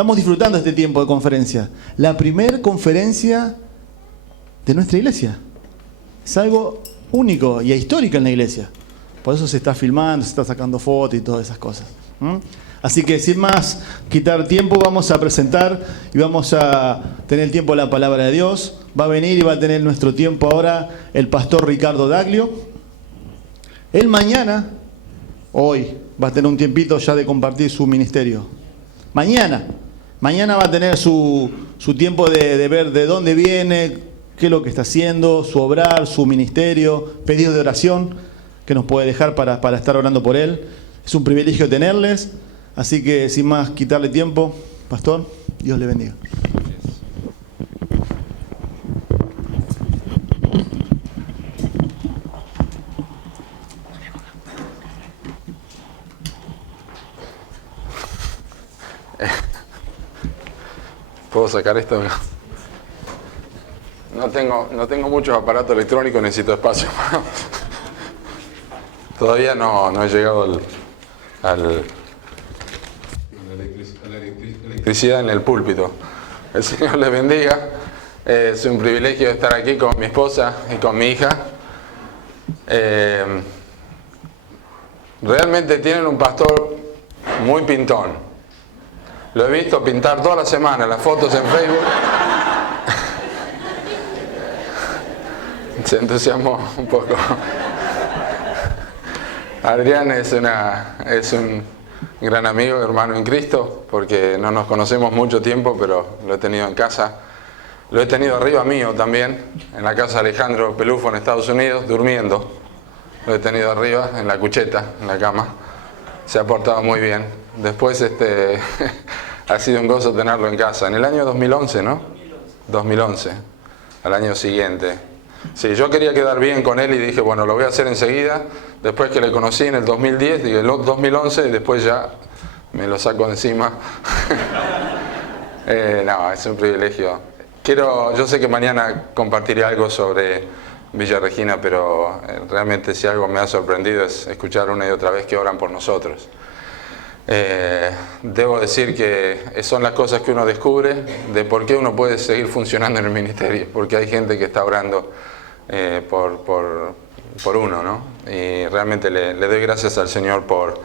Estamos disfrutando este tiempo de conferencia. La primera conferencia de nuestra iglesia. Es algo único y histórico en la iglesia. Por eso se está filmando, se está sacando fotos y todas esas cosas. Así que sin más quitar tiempo, vamos a presentar y vamos a tener el tiempo de la palabra de Dios. Va a venir y va a tener nuestro tiempo ahora el pastor Ricardo Daglio. Él mañana, hoy, va a tener un tiempito ya de compartir su ministerio. Mañana va a tener su tiempo de ver de dónde viene, qué es lo que está haciendo, su obrar, su ministerio, pedido de oración que nos puede dejar para estar orando por él. Es un privilegio tenerles, así que sin más quitarle tiempo, pastor, Dios le bendiga. ¿Puedo sacar esto? No tengo muchos aparatos electrónicos, necesito espacio. Todavía no he llegado a la electricidad en el púlpito. El Señor les bendiga. Es un privilegio estar aquí con mi esposa y con mi hija. Realmente tienen un pastor muy pintón. Lo he visto pintar toda la semana las fotos en Facebook. Se entusiasmó un poco. Adrián es un gran amigo, hermano en Cristo, porque no nos conocemos mucho tiempo, pero lo he tenido en casa. Lo he tenido arriba mío también, en la casa de Alejandro Pelufo en Estados Unidos, durmiendo. Lo he tenido arriba, en la cucheta, en la cama. Se ha portado muy bien. Después ha sido un gozo tenerlo en casa. En el año 2011, ¿no? 2011, al año siguiente. Sí, yo quería quedar bien con él y dije, bueno, lo voy a hacer enseguida. Después que le conocí en el 2010 y el 2011, y después ya me lo saco de encima. No, es un privilegio. Yo sé que mañana compartiré algo sobre Villa Regina, pero realmente si algo me ha sorprendido es escuchar una y otra vez que oran por nosotros. Debo decir que son las cosas que uno descubre de por qué uno puede seguir funcionando en el ministerio, porque hay gente que está orando por uno, ¿no? Y realmente le doy gracias al Señor por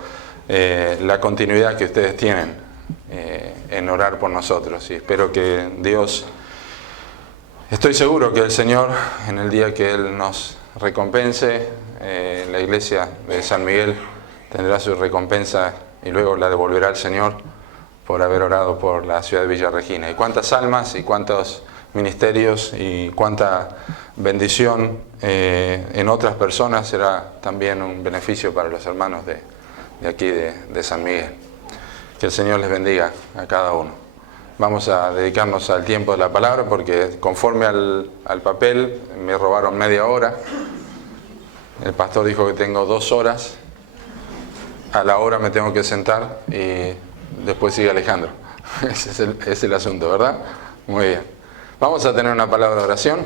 la continuidad que ustedes tienen en orar por nosotros, y espero que Dios, estoy seguro que el Señor, en el día que Él nos recompense, la iglesia de San Miguel tendrá su recompensa y luego la devolverá al Señor por haber orado por la ciudad de Villa Regina. Y cuántas almas y cuántos ministerios y cuánta bendición en otras personas será también un beneficio para los hermanos de aquí de San Miguel. Que el Señor les bendiga a cada uno. Vamos a dedicarnos al tiempo de la palabra porque conforme al papel me robaron media hora. El pastor dijo que tengo 2 horas. A la hora me tengo que sentar y después sigue Alejandro. Ese es el asunto, ¿verdad? Muy bien. Vamos a tener una palabra de oración.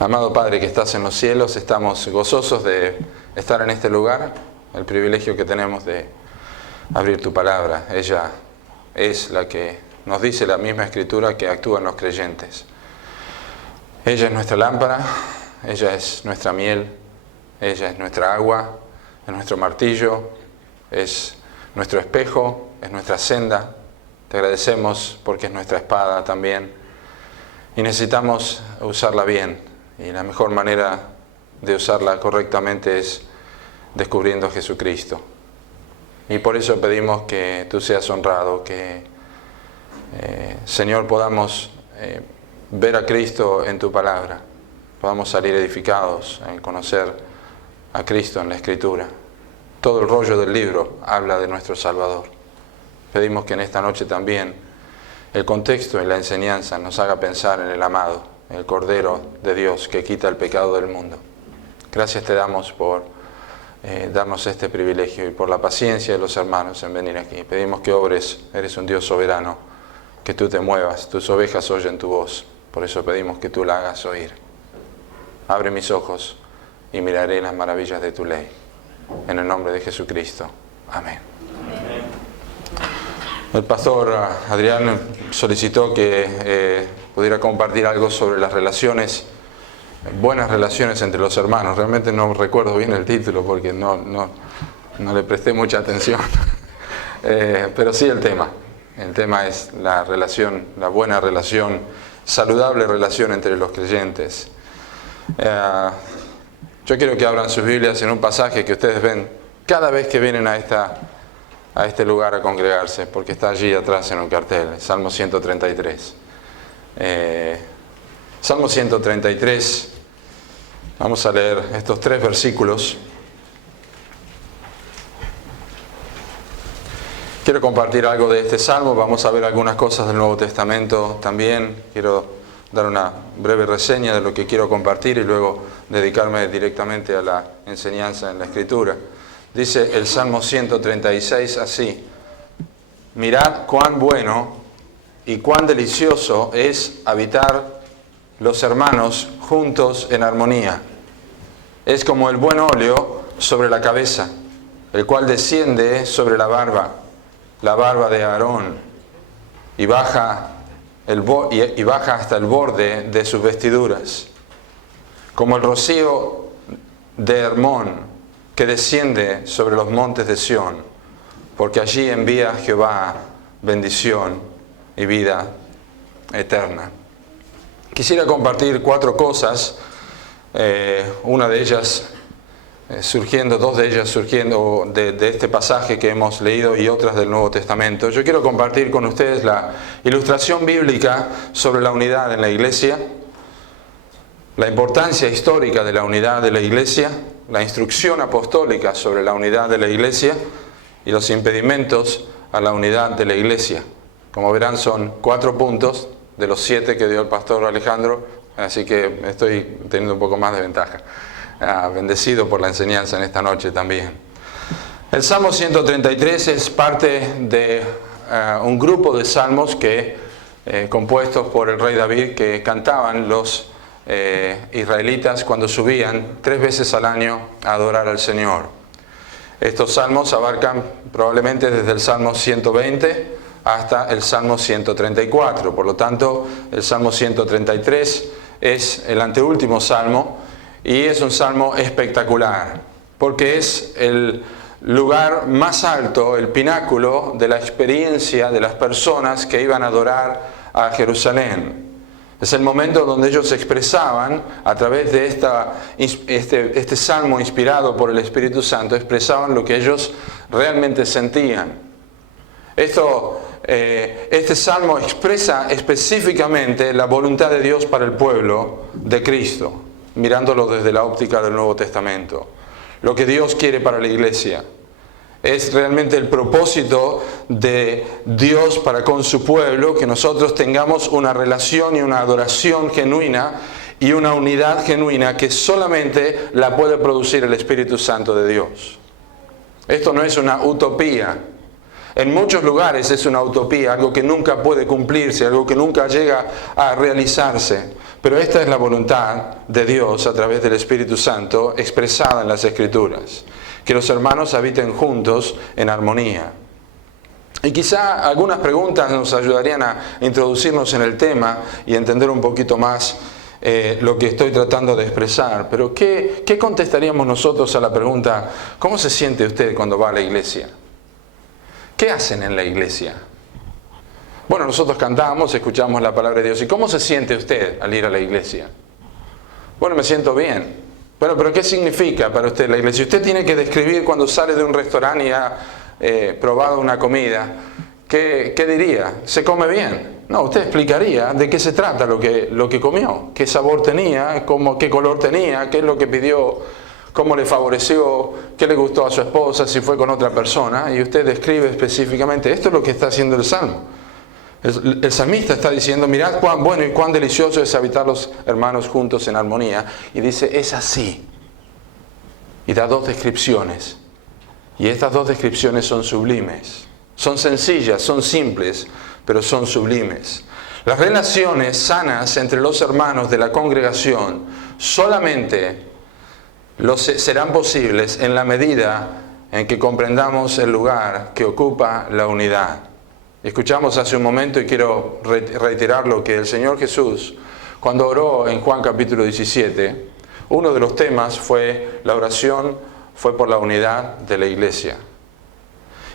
Amado Padre que estás en los cielos, estamos gozosos de estar en este lugar, el privilegio que tenemos de abrir tu palabra. Ella es la que nos dice la misma Escritura que actúa en los creyentes. Ella es nuestra lámpara, ella es nuestra miel, ella es nuestra agua, es nuestro martillo, es nuestro espejo, es nuestra senda. Te agradecemos porque es nuestra espada también. Y necesitamos usarla bien. Y la mejor manera de usarla correctamente es descubriendo a Jesucristo. Y por eso pedimos que tú seas honrado, que Señor podamos ver a Cristo en tu palabra. Podamos salir edificados en conocer a Cristo en la Escritura. Todo el rollo del libro habla de nuestro Salvador. Pedimos que en esta noche también el contexto y la enseñanza nos haga pensar en el amado, el Cordero de Dios que quita el pecado del mundo. Gracias te damos por darnos este privilegio y por la paciencia de los hermanos en venir aquí. Pedimos que obres, eres un Dios soberano, que tú te muevas, tus ovejas oyen tu voz. Por eso pedimos que tú la hagas oír. Abre mis ojos y miraré las maravillas de tu ley. En el nombre de Jesucristo. Amén. El pastor Adrián solicitó que pudiera compartir algo sobre las relaciones, buenas relaciones entre los hermanos. Realmente no recuerdo bien el título porque no le presté mucha atención. Pero sí el tema. El tema es la relación, la buena relación, saludable relación entre los creyentes. Yo quiero que abran sus Biblias en un pasaje que ustedes ven cada vez que vienen a este lugar a congregarse, porque está allí atrás en un cartel, Salmo 133. Salmo 133, vamos a leer estos 3 versículos. Quiero compartir algo de este Salmo, vamos a ver algunas cosas del Nuevo Testamento también. Quiero dar una breve reseña de lo que quiero compartir y luego dedicarme directamente a la enseñanza en la Escritura. Dice el Salmo 136 así: mirad cuán bueno y cuán delicioso es habitar los hermanos juntos en armonía. Es como el buen óleo sobre la cabeza, el cual desciende sobre la barba de Aarón, y baja hasta el borde de sus vestiduras, como el rocío de Hermón, que desciende sobre los montes de Sión, porque allí envía Jehová bendición y vida eterna. Quisiera compartir 4 cosas, una de ellas dos de ellas surgiendo de este pasaje que hemos leído y otras del Nuevo Testamento. Yo quiero compartir con ustedes la ilustración bíblica sobre la unidad en la iglesia, la importancia histórica de la unidad de la iglesia, la instrucción apostólica sobre la unidad de la iglesia y los impedimentos a la unidad de la iglesia. Como verán, son 4 puntos de los 7 que dio el pastor Alejandro, así que estoy teniendo un poco más de ventaja. Bendecido por la enseñanza en esta noche también. El Salmo 133 es parte de un grupo de salmos compuestos por el rey David, que cantaban los israelitas cuando subían 3 veces al año a adorar al Señor. Estos salmos abarcan probablemente desde el Salmo 120 hasta el Salmo 134. Por lo tanto, el Salmo 133 es el anteúltimo salmo y es un salmo espectacular, porque es el lugar más alto, el pináculo de la experiencia de las personas que iban a adorar a Jerusalén. Es el momento donde ellos expresaban, a través de este salmo inspirado por el Espíritu Santo, expresaban lo que ellos realmente sentían. Este salmo expresa específicamente la voluntad de Dios para el pueblo de Cristo, mirándolo desde la óptica del Nuevo Testamento. Lo que Dios quiere para la iglesia es realmente el propósito de Dios para con su pueblo, que nosotros tengamos una relación y una adoración genuina y una unidad genuina que solamente la puede producir el Espíritu Santo de Dios. Esto no es una utopía. En muchos lugares es una utopía, algo que nunca puede cumplirse, algo que nunca llega a realizarse. Pero esta es la voluntad de Dios a través del Espíritu Santo expresada en las Escrituras. Que los hermanos habiten juntos en armonía. Y quizá algunas preguntas nos ayudarían a introducirnos en el tema y entender un poquito más lo que estoy tratando de expresar. Pero ¿qué contestaríamos nosotros a la pregunta: ¿cómo se siente usted cuando va a la iglesia? ¿Qué hacen en la iglesia? Bueno, nosotros cantamos, escuchamos la palabra de Dios. ¿Y cómo se siente usted al ir a la iglesia? Bueno, me siento bien. Bueno, pero ¿qué significa para usted la iglesia? Usted tiene que describir cuando sale de un restaurante y ha probado una comida. ¿Qué diría? ¿Se come bien? No, usted explicaría de qué se trata lo que comió. ¿Qué sabor tenía? ¿Qué color tenía? ¿Qué es lo que pidió? ¿Cómo le favoreció? ¿Qué le gustó a su esposa? Si fue con otra persona. Y usted describe específicamente. Esto es lo que está haciendo el Salmo. El salmista está diciendo: mirad cuán bueno y cuán delicioso es habitar los hermanos juntos en armonía. Y dice: es así. Y da 2 descripciones. Y estas 2 descripciones son sublimes. Son sencillas, son simples, pero son sublimes. Las relaciones sanas entre los hermanos de la congregación solamente serán posibles en la medida en que comprendamos el lugar que ocupa la unidad. Escuchamos hace un momento y quiero reiterar lo que el Señor Jesús, cuando oró en Juan capítulo 17, uno de los temas fue la oración, fue por la unidad de la iglesia.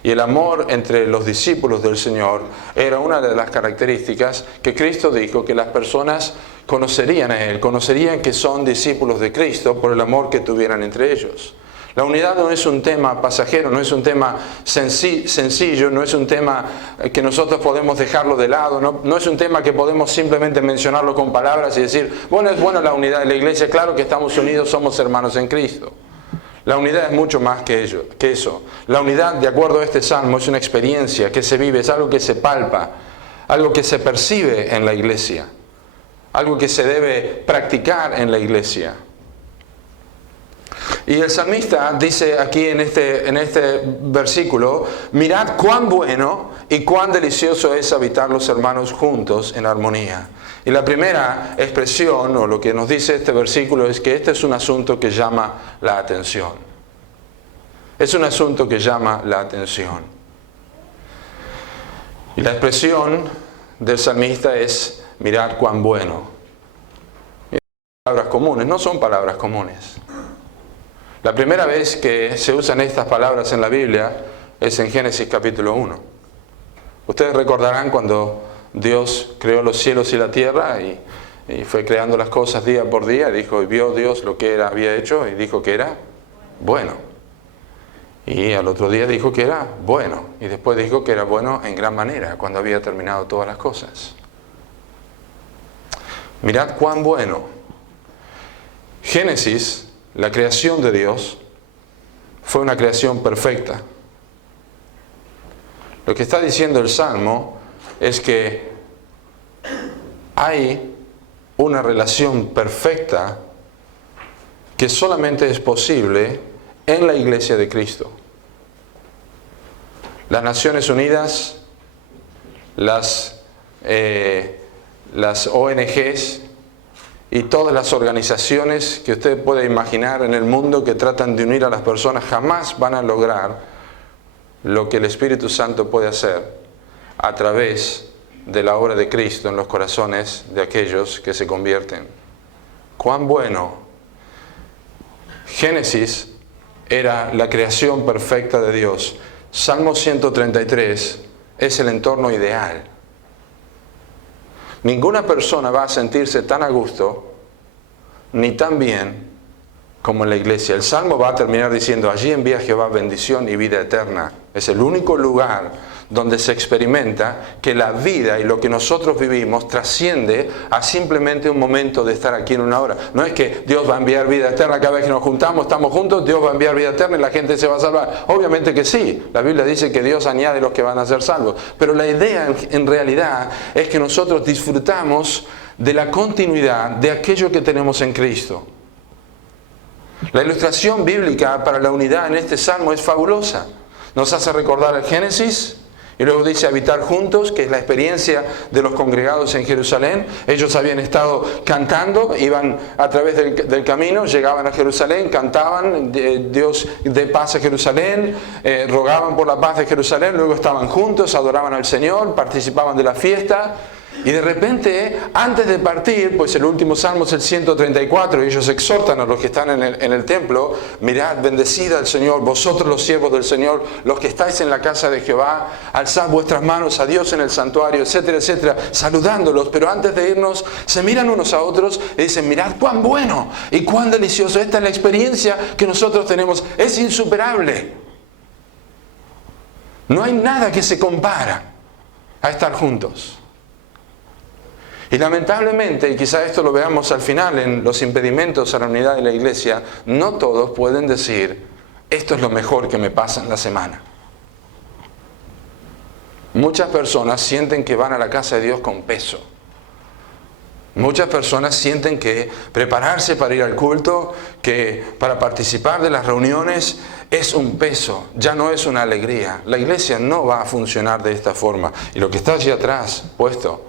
Y el amor entre los discípulos del Señor era una de las características que Cristo dijo que las personas conocerían a Él, conocerían que son discípulos de Cristo por el amor que tuvieran entre ellos. La unidad no es un tema pasajero, no es un tema sencillo, no es un tema que nosotros podemos dejarlo de lado, no es un tema que podemos simplemente mencionarlo con palabras y decir, bueno, es buena la unidad de la iglesia, claro que estamos unidos, somos hermanos en Cristo. La unidad es mucho más que eso. La unidad, de acuerdo a este salmo, es una experiencia que se vive, es algo que se palpa, algo que se percibe en la iglesia, algo que se debe practicar en la iglesia. Y el salmista dice aquí en este versículo, mirad cuán bueno y cuán delicioso es habitar los hermanos juntos en armonía. Y la primera expresión, o lo que nos dice este versículo, es que este es un asunto que llama la atención. Es un asunto que llama la atención. Y la expresión del salmista es, mirad cuán bueno. Palabras comunes, no son palabras comunes. La primera vez que se usan estas palabras en la Biblia es en Génesis capítulo 1. Ustedes recordarán cuando Dios creó los cielos y la tierra y fue creando las cosas día por día. Dijo, y vio Dios lo que había hecho y dijo que era bueno. Y al otro día dijo que era bueno. Y después dijo que era bueno en gran manera cuando había terminado todas las cosas. Mirad cuán bueno. Génesis, la creación de Dios, fue una creación perfecta. Lo que está diciendo el Salmo es que hay una relación perfecta que solamente es posible en la iglesia de Cristo. Las Naciones Unidas, las ONGs y todas las organizaciones que usted puede imaginar en el mundo que tratan de unir a las personas jamás van a lograr lo que el Espíritu Santo puede hacer a través de la obra de Cristo en los corazones de aquellos que se convierten. ¡Cuán bueno! Génesis era la creación perfecta de Dios. Salmo 133 es el entorno ideal. Ninguna persona va a sentirse tan a gusto ni tan bien como en la iglesia. El Salmo va a terminar diciendo, allí envía Jehová bendición y vida eterna. Es el único lugar donde se experimenta que la vida y lo que nosotros vivimos trasciende a simplemente un momento de estar aquí en una hora. No es que Dios va a enviar vida eterna cada vez que nos juntamos, estamos juntos, Dios va a enviar vida eterna y la gente se va a salvar. Obviamente que sí, la Biblia dice que Dios añade los que van a ser salvos. Pero la idea en realidad es que nosotros disfrutamos de la continuidad de aquello que tenemos en Cristo. La ilustración bíblica para la unidad en este salmo es fabulosa. Nos hace recordar el Génesis y luego dice habitar juntos, que es la experiencia de los congregados en Jerusalén. Ellos habían estado cantando, iban a través del camino, llegaban a Jerusalén, cantaban, Dios dé paz a Jerusalén, rogaban por la paz de Jerusalén, luego estaban juntos, adoraban al Señor, participaban de la fiesta. Y de repente, antes de partir, pues el último salmo es el 134, y ellos exhortan a los que están en el templo, mirad, bendecid al Señor, vosotros los siervos del Señor, los que estáis en la casa de Jehová, alzad vuestras manos a Dios en el santuario, etcétera, etcétera, saludándolos. Pero antes de irnos, se miran unos a otros y dicen, mirad cuán bueno y cuán delicioso. Esta es la experiencia que nosotros tenemos, es insuperable. No hay nada que se compara a estar juntos. Y lamentablemente, y quizá esto lo veamos al final en los impedimentos a la unidad de la iglesia, no todos pueden decir, esto es lo mejor que me pasa en la semana. Muchas personas sienten que van a la casa de Dios con peso. Muchas personas sienten que prepararse para ir al culto, que para participar de las reuniones es un peso, ya no es una alegría. La iglesia no va a funcionar de esta forma. Y lo que está allí atrás puesto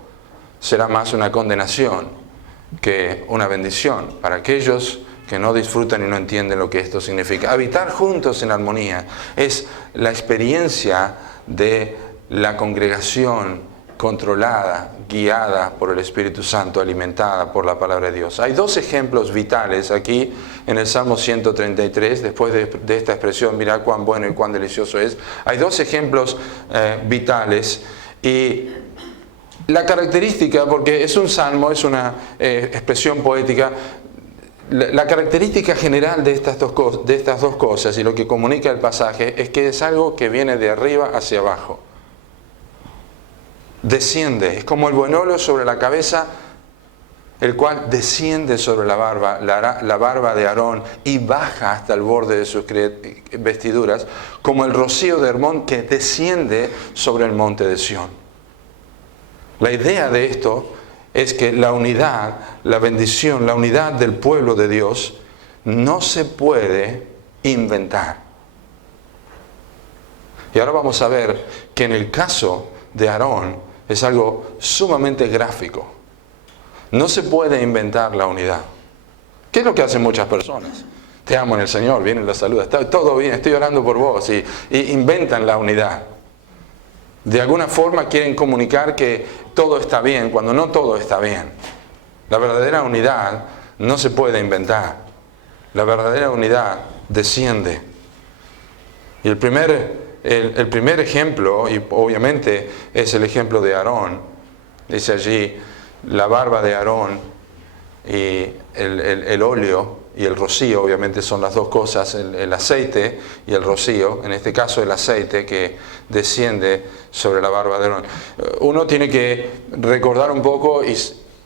será más una condenación que una bendición para aquellos que no disfrutan y no entienden lo que esto significa. Habitar juntos en armonía es la experiencia de la congregación controlada, guiada por el Espíritu Santo, alimentada por la palabra de Dios. Hay dos ejemplos vitales aquí en el Salmo 133, después de esta expresión, mirad cuán bueno y cuán delicioso es. Hay dos ejemplos vitales, y la característica, porque es un salmo, es una expresión poética, la característica general de estas dos cosas y lo que comunica el pasaje es que es algo que viene de arriba hacia abajo. Desciende, es como el buen óleo sobre la cabeza, el cual desciende sobre la barba de Aarón y baja hasta el borde de sus vestiduras, como el rocío de Hermón que desciende sobre el monte de Sión. La idea de esto es que la unidad, la bendición, la unidad del pueblo de Dios no se puede inventar. Y ahora vamos a ver que en el caso de Aarón es algo sumamente gráfico. No se puede inventar la unidad. ¿Qué es lo que hacen muchas personas? Te amo en el Señor, vienen la saluda, está todo bien, estoy orando por vos, y inventan la unidad. De alguna forma quieren comunicar que todo está bien, cuando no todo está bien. La verdadera unidad no se puede inventar. La verdadera unidad desciende. Y el primer ejemplo, y obviamente es el ejemplo de Aarón, dice allí, la barba de Aarón y el óleo y el rocío, obviamente son las dos cosas, el aceite y el rocío, en este caso el aceite que desciende sobre la barba de Aarón. Uno tiene que recordar un poco y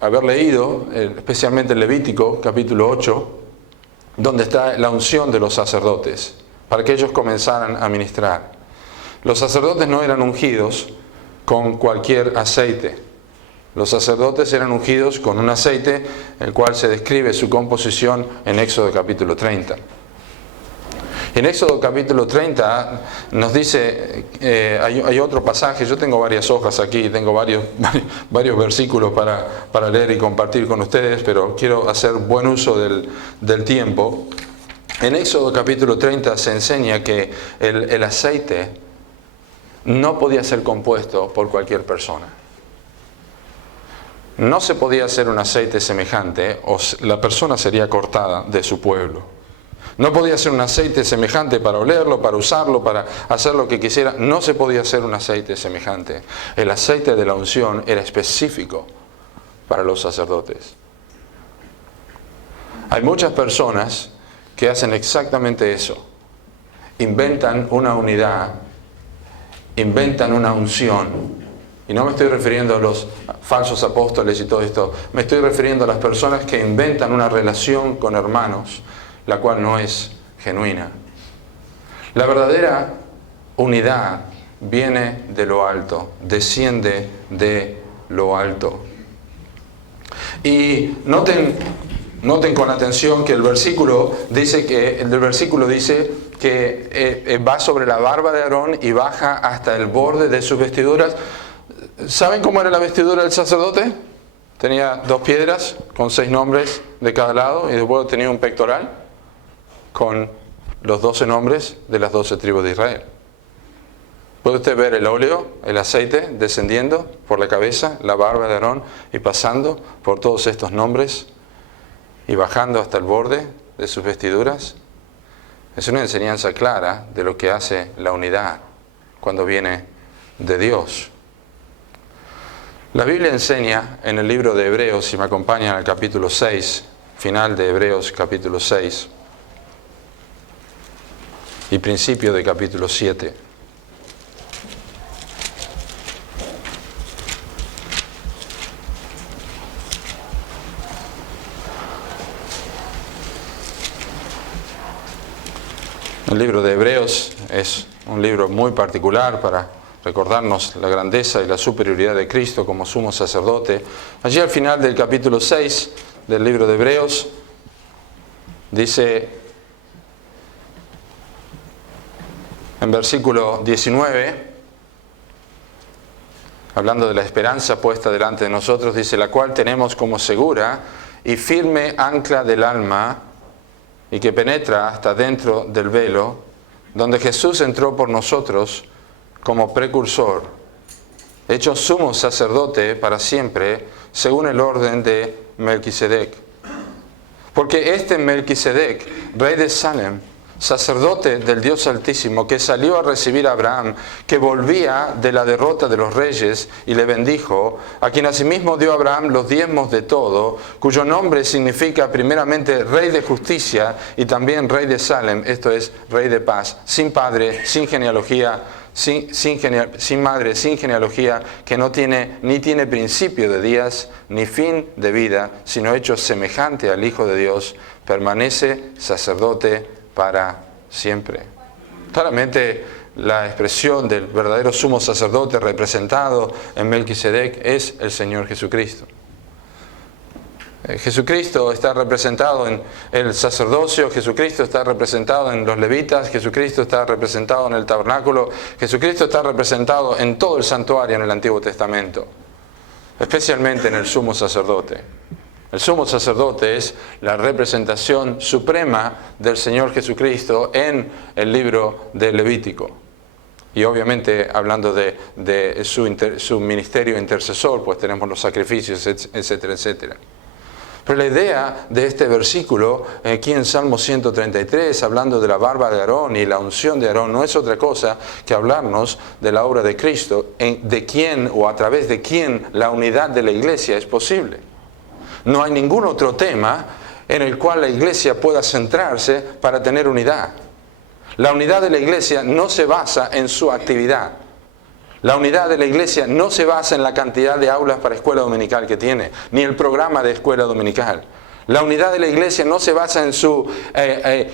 haber leído, especialmente el Levítico, capítulo 8, donde está la unción de los sacerdotes, para que ellos comenzaran a ministrar. Los sacerdotes no eran ungidos con cualquier aceite. Los sacerdotes eran ungidos con un aceite, el cual se describe su composición en Éxodo capítulo 30. En Éxodo capítulo 30 nos dice, hay otro pasaje, yo tengo varias hojas aquí, tengo varios versículos para leer y compartir con ustedes, pero quiero hacer buen uso del tiempo. En Éxodo capítulo 30 se enseña que el aceite no podía ser compuesto por cualquier persona. No se podía hacer un aceite semejante o la persona sería cortada de su pueblo. No podía ser un aceite semejante para olerlo, para usarlo, para hacer lo que quisiera. No se podía hacer un aceite semejante. El aceite de la unción era específico para los sacerdotes. Hay muchas personas que hacen exactamente eso. Inventan una unidad, inventan una unción. Y no me estoy refiriendo a los falsos apóstoles y todo esto. Me estoy refiriendo a las personas que inventan una relación con hermanos, la cual no es genuina. La verdadera unidad viene de lo alto, desciende de lo alto. Y noten con atención que el versículo dice que va sobre la barba de Aarón y baja hasta el borde de sus vestiduras. ¿Saben cómo era la vestidura del sacerdote? Tenía 2 piedras con 6 nombres de cada lado y después tenía un pectoral con los 12 nombres de las 12 tribus de Israel. Puede usted ver el óleo, el aceite descendiendo por la cabeza, la barba de Aarón y pasando por todos estos nombres y bajando hasta el borde de sus vestiduras. Es una enseñanza clara de lo que hace la unidad cuando viene de Dios. La Biblia enseña en el libro de Hebreos, si me acompañan al capítulo 6, final de Hebreos capítulo 6 y principio de capítulo 7. El libro de Hebreos es un libro muy particular para recordarnos la grandeza y la superioridad de Cristo como sumo sacerdote. Allí al final del capítulo 6 del libro de Hebreos dice en versículo 19, hablando de la esperanza puesta delante de nosotros, dice: la cual tenemos como segura y firme ancla del alma y que penetra hasta dentro del velo, donde Jesús entró por nosotros como precursor hecho sumo sacerdote para siempre, según el orden de Melquisedec. Porque este Melquisedec, rey de Salem, sacerdote del Dios Altísimo, que salió a recibir a Abraham, que volvía de la derrota de los reyes y le bendijo, a quien asimismo dio a Abraham los diezmos de todo, cuyo nombre significa primeramente Rey de Justicia y también Rey de Salem, esto es, Rey de Paz, sin padre, sin genealogía, sin madre, sin genealogía, que no tiene ni tiene principio de días, ni fin de vida, sino hecho semejante al Hijo de Dios, permanece sacerdote para siempre. Claramente la expresión del verdadero sumo sacerdote representado en Melquisedec es el Señor Jesucristo. Jesucristo está representado en el sacerdocio, Jesucristo está representado en los levitas, Jesucristo está representado en el tabernáculo, Jesucristo está representado en todo el santuario en el Antiguo Testamento, especialmente en el sumo sacerdote. El sumo sacerdote es la representación suprema del Señor Jesucristo en el libro de Levítico. Y obviamente hablando de su ministerio intercesor, pues tenemos los sacrificios, etcétera, etcétera. Pero la idea de este versículo, aquí en Salmo 133, hablando de la barba de Aarón y la unción de Aarón, no es otra cosa que hablarnos de la obra de Cristo, de quién o a través de quién la unidad de la iglesia es posible. No hay ningún otro tema en el cual la iglesia pueda centrarse para tener unidad. La unidad de la iglesia no se basa en su actividad. La unidad de la iglesia no se basa en la cantidad de aulas para escuela dominical que tiene, ni el programa de escuela dominical. La unidad de la iglesia no se basa en su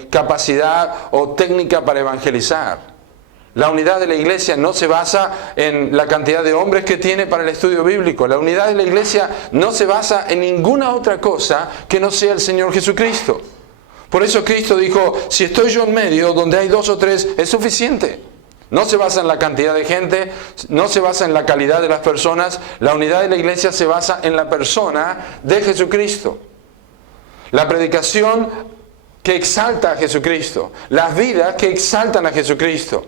capacidad o técnica para evangelizar. La unidad de la iglesia no se basa en la cantidad de hombres que tiene para el estudio bíblico. La unidad de la iglesia no se basa en ninguna otra cosa que no sea el Señor Jesucristo. Por eso Cristo dijo, si estoy yo en medio, donde hay 2 o 3, es suficiente. No se basa en la cantidad de gente, no se basa en la calidad de las personas. La unidad de la iglesia se basa en la persona de Jesucristo. La predicación que exalta a Jesucristo. Las vidas que exaltan a Jesucristo.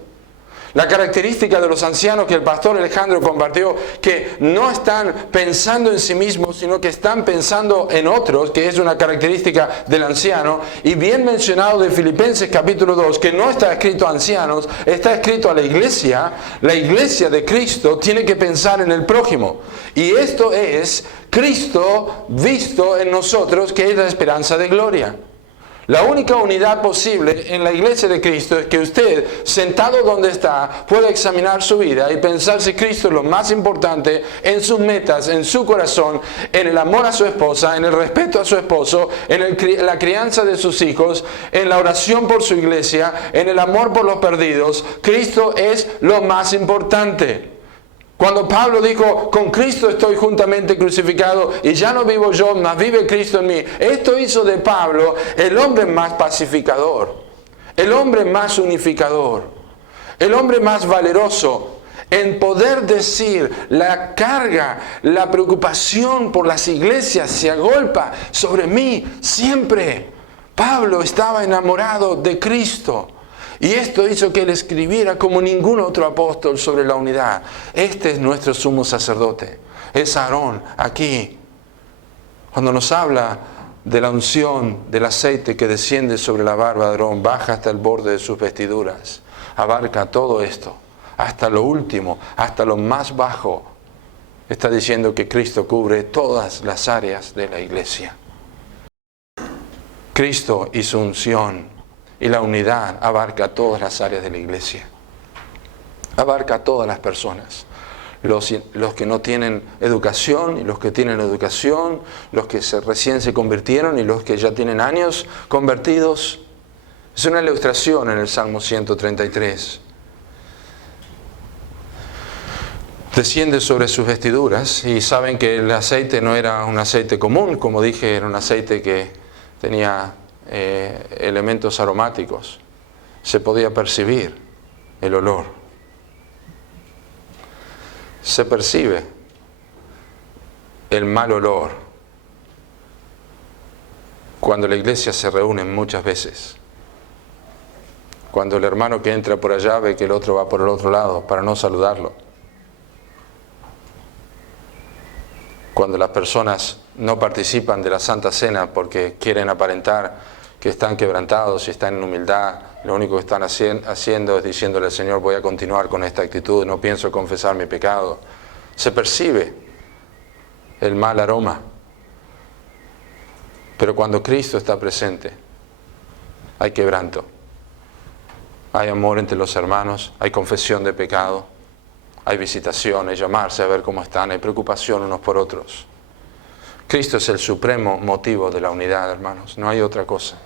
La característica de los ancianos que el pastor Alejandro compartió, que no están pensando en sí mismos, sino que están pensando en otros, que es una característica del anciano, y bien mencionado de Filipenses capítulo 2, que no está escrito a ancianos, está escrito a la iglesia de Cristo tiene que pensar en el prójimo. Y esto es Cristo visto en nosotros, que es la esperanza de gloria. La única unidad posible en la iglesia de Cristo es que usted, sentado donde está, pueda examinar su vida y pensar si Cristo es lo más importante en sus metas, en su corazón, en el amor a su esposa, en el respeto a su esposo, en la crianza de sus hijos, en la oración por su iglesia, en el amor por los perdidos. Cristo es lo más importante. Cuando Pablo dijo, con Cristo estoy juntamente crucificado y ya no vivo yo, mas vive Cristo en mí. Esto hizo de Pablo el hombre más pacificador, el hombre más unificador, el hombre más valeroso en poder decir la carga, la preocupación por las iglesias se agolpa sobre mí siempre. Pablo estaba enamorado de Cristo. Y esto hizo que él escribiera como ningún otro apóstol sobre la unidad. Este es nuestro sumo sacerdote. Es Aarón, aquí. Cuando nos habla de la unción del aceite que desciende sobre la barba de Aarón, baja hasta el borde de sus vestiduras. Abarca todo esto, hasta lo último, hasta lo más bajo. Está diciendo que Cristo cubre todas las áreas de la iglesia. Cristo y su unción. Y la unidad abarca todas las áreas de la iglesia. Abarca a todas las personas. Los que no tienen educación y los que tienen educación, los que recién se convirtieron y los que ya tienen años convertidos. Es una ilustración en el Salmo 133. Desciende sobre sus vestiduras y saben que el aceite no era un aceite común, como dije, era un aceite que tenía elementos aromáticos. Se podía percibir el olor. Se percibe el mal olor cuando la iglesia se reúne muchas veces. Cuando el hermano que entra por allá ve que el otro va por el otro lado para no saludarlo. cuando las personas no participan de la Santa Cena porque quieren aparentar que están quebrantados y están en humildad, lo único que están haciendo es diciéndole al Señor, voy a continuar con esta actitud, no pienso confesar mi pecado. Se percibe el mal aroma. Pero cuando Cristo está presente, hay quebranto. Hay amor entre los hermanos, hay confesión de pecado, hay visitación, hay llamarse a ver cómo están, hay preocupación unos por otros. Cristo es el supremo motivo de la unidad, hermanos. No hay otra cosa.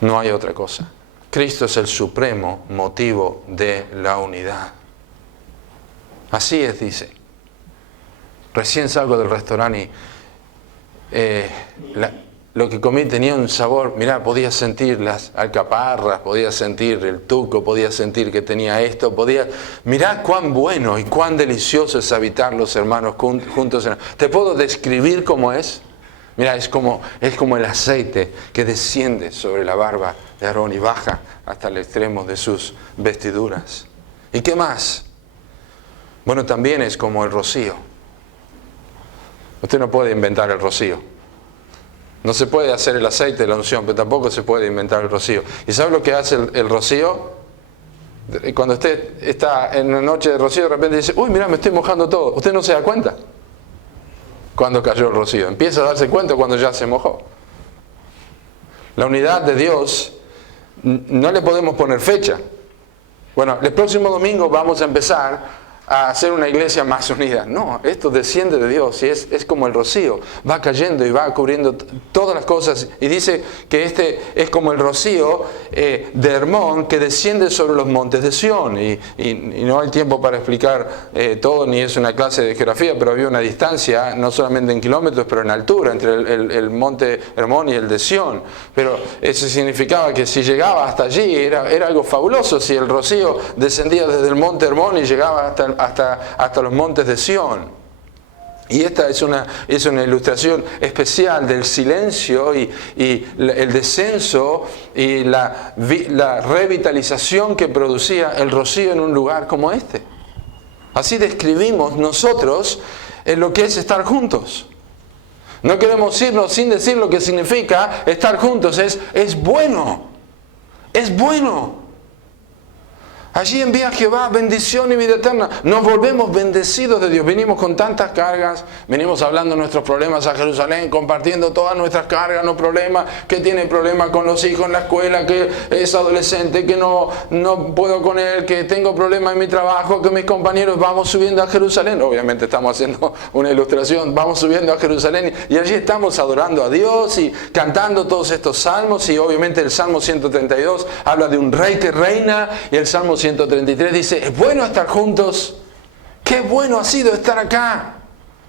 No hay otra cosa. Cristo es el supremo motivo de la unidad. Así es, dice. Recién salgo del restaurante y lo que comí tenía un sabor, mirá, podía sentir las alcaparras, podía sentir el tuco, podía sentir que tenía esto, mirá cuán bueno y cuán delicioso es habitar los hermanos juntos. ¿Te puedo describir cómo es? Mirá, es como el aceite que desciende sobre la barba de Aarón y baja hasta el extremo de sus vestiduras. ¿Y qué más? Bueno, también es como el rocío. Usted no puede inventar el rocío. No se puede hacer el aceite de la unción, pero tampoco se puede inventar el rocío. ¿Y sabe lo que hace el rocío? Cuando usted está en una noche de rocío, de repente dice, uy, mira, me estoy mojando todo. Usted no se da cuenta cuando cayó el rocío. Empieza a darse cuenta cuando ya se mojó. La unidad de Dios, no le podemos poner fecha. Bueno, el próximo domingo vamos a empezar a hacer una iglesia más unida. No, esto desciende de Dios y es como el rocío, va cayendo y va cubriendo todas las cosas. Y dice que este es como el rocío de Hermón que desciende sobre los montes de Sión. Y no hay tiempo para explicar todo, ni es una clase de geografía, pero había una distancia, no solamente en kilómetros, pero en altura, entre el monte Hermón y el de Sión. Pero eso significaba que si llegaba hasta allí, era algo fabuloso. Si el rocío descendía desde el monte Hermón y llegaba hasta los montes de Sión. Y esta es una ilustración especial del silencio y el descenso y la revitalización que producía el rocío en un lugar como este. Así describimos nosotros lo que es estar juntos. No queremos irnos sin decir lo que significa estar juntos. Es bueno. Es bueno. Allí envía Jehová bendición y vida eterna. Nos volvemos bendecidos de Dios. Venimos con tantas cargas, venimos hablando de nuestros problemas a Jerusalén, compartiendo todas nuestras cargas, los problemas, que tiene problemas con los hijos en la escuela, que es adolescente, que no puedo con él, que tengo problemas en mi trabajo, que mis compañeros, vamos subiendo a Jerusalén. Obviamente estamos haciendo una ilustración, vamos subiendo a Jerusalén y allí estamos adorando a Dios y cantando todos estos salmos. Y obviamente el Salmo 132 habla de un rey que reina y el Salmo 133 dice, es bueno estar juntos, qué bueno ha sido estar acá,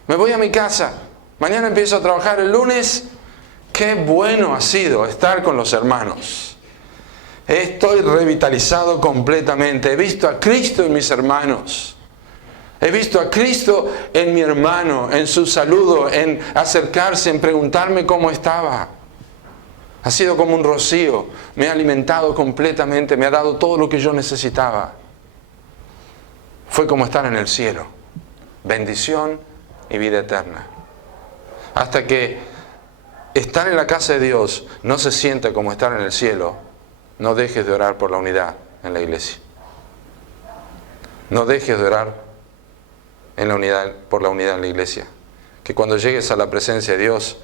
me voy a mi casa, mañana empiezo a trabajar el lunes, qué bueno ha sido estar con los hermanos, estoy revitalizado completamente, he visto a Cristo en mis hermanos, he visto a Cristo en mi hermano, en su saludo, en acercarse, en preguntarme cómo estaba. Ha sido como un rocío, me ha alimentado completamente, me ha dado todo lo que yo necesitaba. Fue como estar en el cielo, bendición y vida eterna. Hasta que estar en la casa de Dios no se sienta como estar en el cielo, no dejes de orar por la unidad en la iglesia. No dejes de orar por la unidad en la iglesia. Que cuando llegues a la presencia de Dios,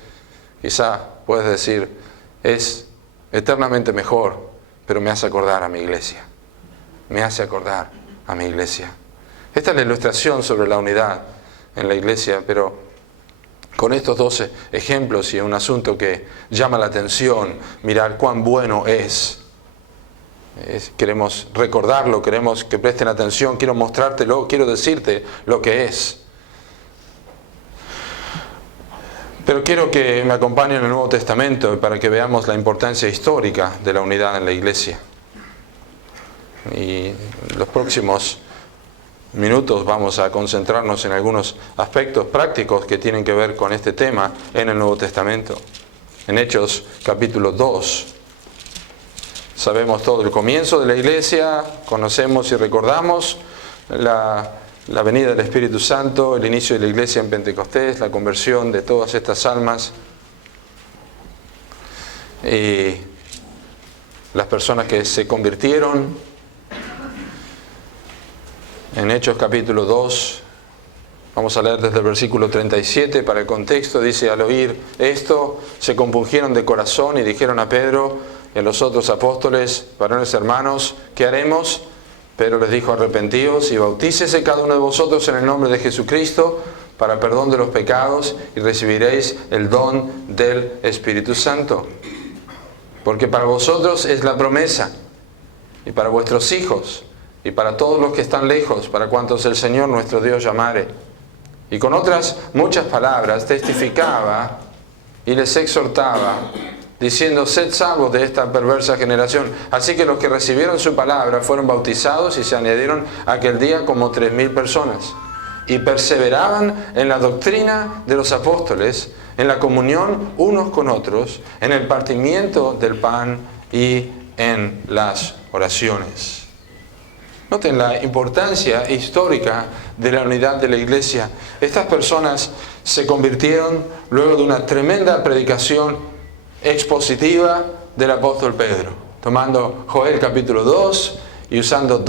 quizá puedes decir, es eternamente mejor, pero me hace acordar a mi iglesia. Me hace acordar a mi iglesia. Esta es la ilustración sobre la unidad en la iglesia, pero con estos 12 ejemplos y un asunto que llama la atención, mirar cuán bueno es. Queremos recordarlo, queremos que presten atención, quiero mostrártelo, quiero decirte lo que es. Pero quiero que me acompañen en el Nuevo Testamento para que veamos la importancia histórica de la unidad en la iglesia. Y en los próximos minutos vamos a concentrarnos en algunos aspectos prácticos que tienen que ver con este tema en el Nuevo Testamento. En Hechos capítulo 2. Sabemos todo el comienzo de la iglesia, conocemos y recordamos la venida del Espíritu Santo, el inicio de la iglesia en Pentecostés, la conversión de todas estas almas y las personas que se convirtieron. En Hechos capítulo 2, vamos a leer desde el versículo 37 para el contexto. Dice: al oír esto, se compungieron de corazón y dijeron a Pedro y a los otros apóstoles: varones hermanos, ¿qué haremos? Pedro les dijo: arrepentíos y bautícese cada uno de vosotros en el nombre de Jesucristo para perdón de los pecados y recibiréis el don del Espíritu Santo. Porque para vosotros es la promesa, y para vuestros hijos, y para todos los que están lejos, para cuantos el Señor nuestro Dios llamare. Y con otras muchas palabras testificaba y les exhortaba, diciendo: sed salvos de esta perversa generación. Así que los que recibieron su palabra fueron bautizados y se añadieron aquel día como 3,000 personas. Y perseveraban en la doctrina de los apóstoles, en la comunión unos con otros, en el partimiento del pan y en las oraciones. Noten la importancia histórica de la unidad de la iglesia. Estas personas se convirtieron luego de una tremenda predicación expositiva del apóstol Pedro, tomando Joel capítulo 2 y usando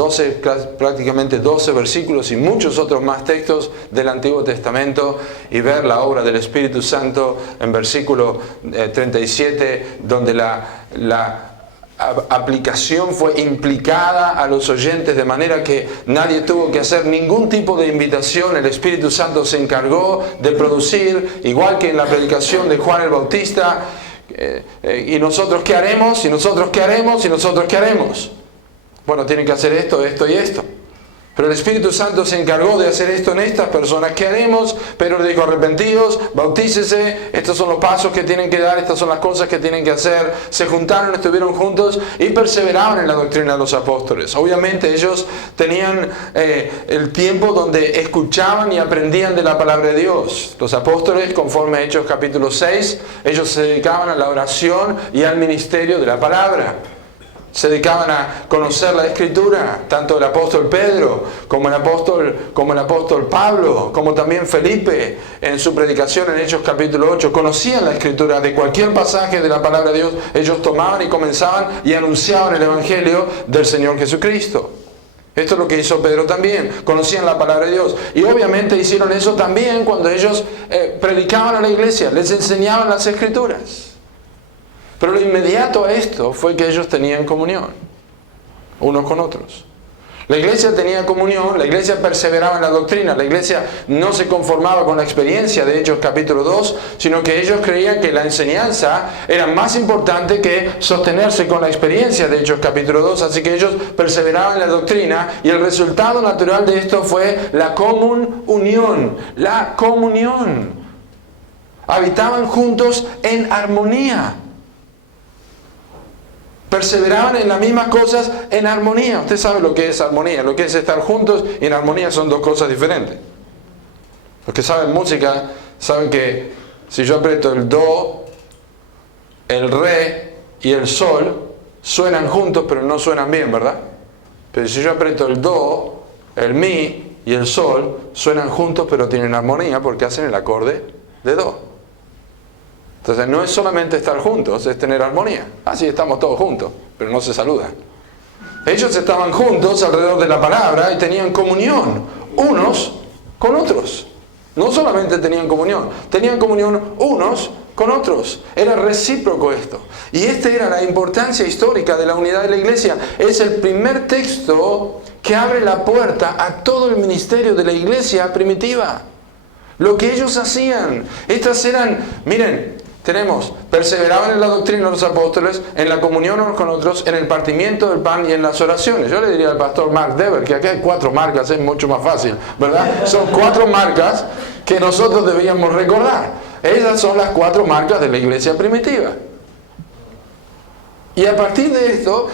prácticamente 12 versículos y muchos otros más textos del Antiguo Testamento, y ver la obra del Espíritu Santo en versículo 37, donde la aplicación fue implicada a los oyentes, de manera que nadie tuvo que hacer ningún tipo de invitación. El Espíritu Santo se encargó de producir, igual que en la predicación de Juan el Bautista. ¿Y nosotros qué haremos? ¿Y nosotros qué haremos? ¿Y nosotros qué haremos? Bueno, tienen que hacer esto, esto y esto. Pero el Espíritu Santo se encargó de hacer esto en estas personas. ¿Qué haremos? Pedro le dijo: arrepentíos, bautícese, estos son los pasos que tienen que dar, estas son las cosas que tienen que hacer. Se juntaron, estuvieron juntos y perseveraban en la doctrina de los apóstoles. Obviamente ellos tenían el tiempo donde escuchaban y aprendían de la palabra de Dios. Los apóstoles, conforme a Hechos capítulo 6, ellos se dedicaban a la oración y al ministerio de la palabra. Se dedicaban a conocer la Escritura, tanto el apóstol Pedro como el apóstol Pablo, como también Felipe en su predicación en Hechos capítulo 8. Conocían la Escritura, de cualquier pasaje de la palabra de Dios, ellos tomaban y comenzaban y anunciaban el Evangelio del Señor Jesucristo. Esto es lo que hizo Pedro también, conocían la palabra de Dios. Y obviamente hicieron eso también cuando ellos predicaban a la iglesia, les enseñaban las Escrituras. Pero lo inmediato a esto fue que ellos tenían comunión, unos con otros. La iglesia tenía comunión, la iglesia perseveraba en la doctrina, la iglesia no se conformaba con la experiencia de Hechos capítulo 2, sino que ellos creían que la enseñanza era más importante que sostenerse con la experiencia de Hechos capítulo 2, así que ellos perseveraban en la doctrina, y el resultado natural de esto fue la comunión, la comunión. Habitaban juntos en armonía. Perseveraban en las mismas cosas en armonía. Usted sabe lo que es armonía, lo que es estar juntos y en armonía son dos cosas diferentes. Los que saben música saben que si yo aprieto el do, el re y el sol, suenan juntos pero no suenan bien, ¿verdad? Pero si yo aprieto el do, el mi y el sol, suenan juntos pero tienen armonía porque hacen el acorde de do. Entonces no es solamente estar juntos, es tener armonía. Así estamos todos juntos, pero no se saludan. Ellos estaban juntos alrededor de la palabra y tenían comunión unos con otros. No solamente tenían comunión unos con otros. Era recíproco esto. Y esta era la importancia histórica de la unidad de la iglesia. Es el primer texto que abre la puerta a todo el ministerio de la iglesia primitiva. Lo que ellos hacían. Estas eran, miren, perseveraban en la doctrina de los apóstoles, en la comunión unos con otros, en el partimiento del pan y en las oraciones. Yo le diría al pastor Mark Dever que acá hay 4 marcas, es mucho más fácil, ¿verdad? Son 4 marcas que nosotros deberíamos recordar. Esas son las 4 marcas de la iglesia primitiva. Y a partir de esto,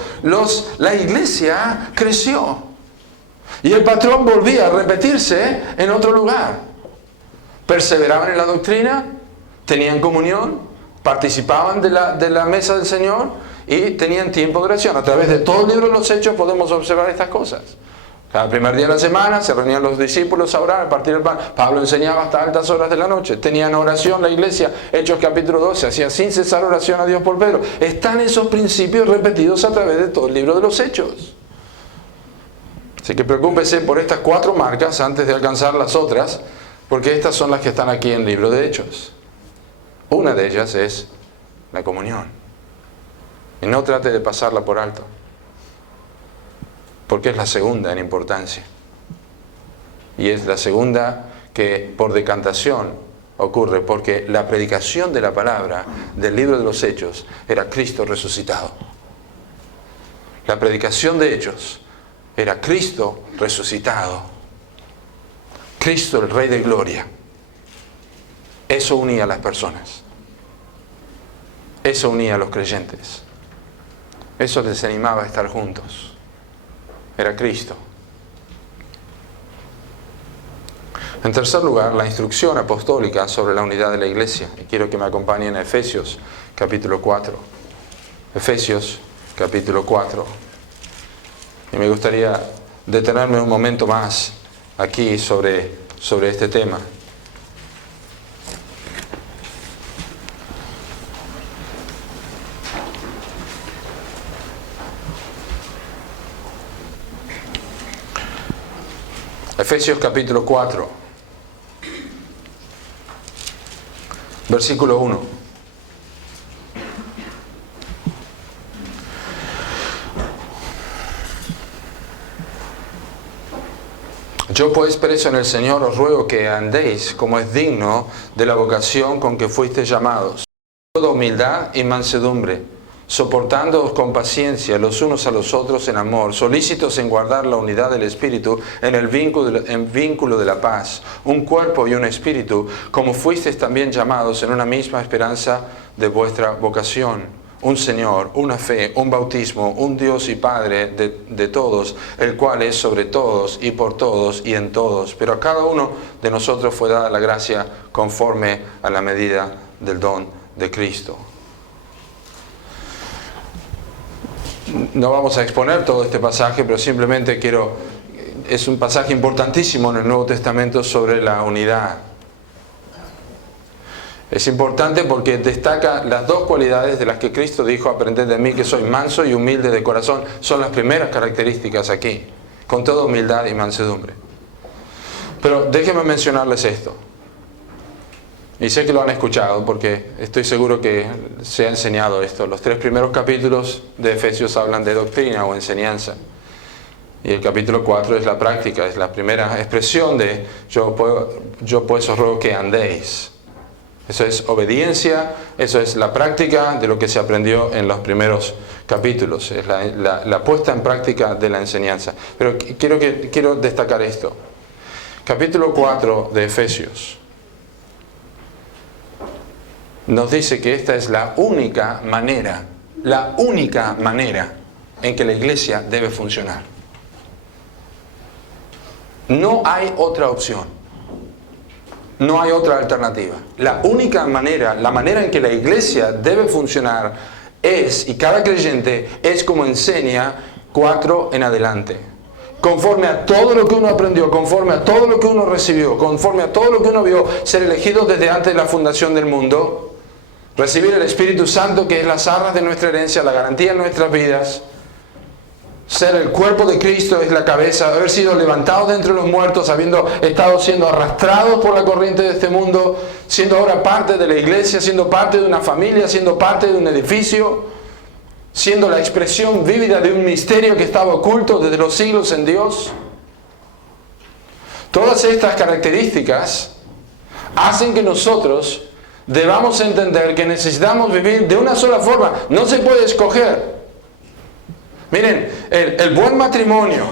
la iglesia creció. Y el patrón volvía a repetirse en otro lugar. Perseveraban en la doctrina, tenían comunión, participaban de la mesa del Señor y tenían tiempo de oración. A través de todo el libro de los Hechos podemos observar estas cosas. Cada primer día de la semana se reunían los discípulos a orar, a partir del pan. Pablo enseñaba hasta altas horas de la noche. Tenían oración la iglesia. Hechos capítulo 12. Hacía sin cesar oración a Dios por Pedro. Están esos principios repetidos a través de todo el libro de los Hechos. Así que preocúpese por estas 4 marcas antes de alcanzar las otras, porque estas son las que están aquí en el libro de Hechos. Una de ellas es la comunión. Y no trate de pasarla por alto, porque es la segunda en importancia. Y es la segunda que por decantación ocurre, porque la predicación de la palabra del libro de los Hechos era Cristo resucitado. La predicación de Hechos era Cristo resucitado. Cristo el Rey de Gloria. Eso unía a las personas. Eso unía a los creyentes. Eso les animaba a estar juntos. Era Cristo. En tercer lugar, la instrucción apostólica sobre la unidad de la iglesia. Y quiero que me acompañen a Efesios capítulo 4. Efesios capítulo 4. Y me gustaría detenerme un momento más aquí sobre este tema. Efesios capítulo 4, versículo 1. Yo pues, preso en el Señor, os ruego que andéis como es digno de la vocación con que fuisteis llamados, con toda humildad y mansedumbre, soportándoos con paciencia los unos a los otros en amor, solícitos en guardar la unidad del Espíritu en el vínculo de la paz, un cuerpo y un espíritu, como fuisteis también llamados en una misma esperanza de vuestra vocación. Un Señor, una fe, un bautismo, un Dios y Padre de todos, el cual es sobre todos y por todos y en todos. Pero a cada uno de nosotros fue dada la gracia conforme a la medida del don de Cristo. No vamos a exponer todo este pasaje, pero simplemente es un pasaje importantísimo en el Nuevo Testamento sobre la unidad. Es importante porque destaca las 2 cualidades de las que Cristo dijo: aprended de mí que soy manso y humilde de corazón. Son las primeras características aquí, con toda humildad y mansedumbre. Pero déjenme mencionarles esto. Y sé que lo han escuchado porque estoy seguro que se ha enseñado esto. Los 3 primeros capítulos de Efesios hablan de doctrina o enseñanza. Y el capítulo 4 es la práctica, es la primera expresión de yo pues os ruego que andéis. Eso es obediencia, eso es la práctica de lo que se aprendió en los primeros capítulos. Es la puesta en práctica de la enseñanza. Pero quiero destacar esto. Capítulo 4 de Efesios nos dice que esta es la única manera en que la iglesia debe funcionar. No hay otra opción. No hay otra alternativa. La única manera, la manera en que la iglesia debe funcionar es, y cada creyente es como enseña 4 en adelante. Conforme a todo lo que uno aprendió, conforme a todo lo que uno recibió, conforme a todo lo que uno vio, ser elegido desde antes de la fundación del mundo, recibir el Espíritu Santo, que es las arras de nuestra herencia, la garantía en nuestras vidas, ser el cuerpo de Cristo, es la cabeza, haber sido levantado de entre los muertos, habiendo estado siendo arrastrados por la corriente de este mundo, siendo ahora parte de la iglesia, siendo parte de una familia, siendo parte de un edificio, siendo la expresión vívida de un misterio que estaba oculto desde los siglos en Dios. Todas estas características hacen que nosotros debamos entender que necesitamos vivir de una sola forma. No se puede escoger. Miren, el buen matrimonio,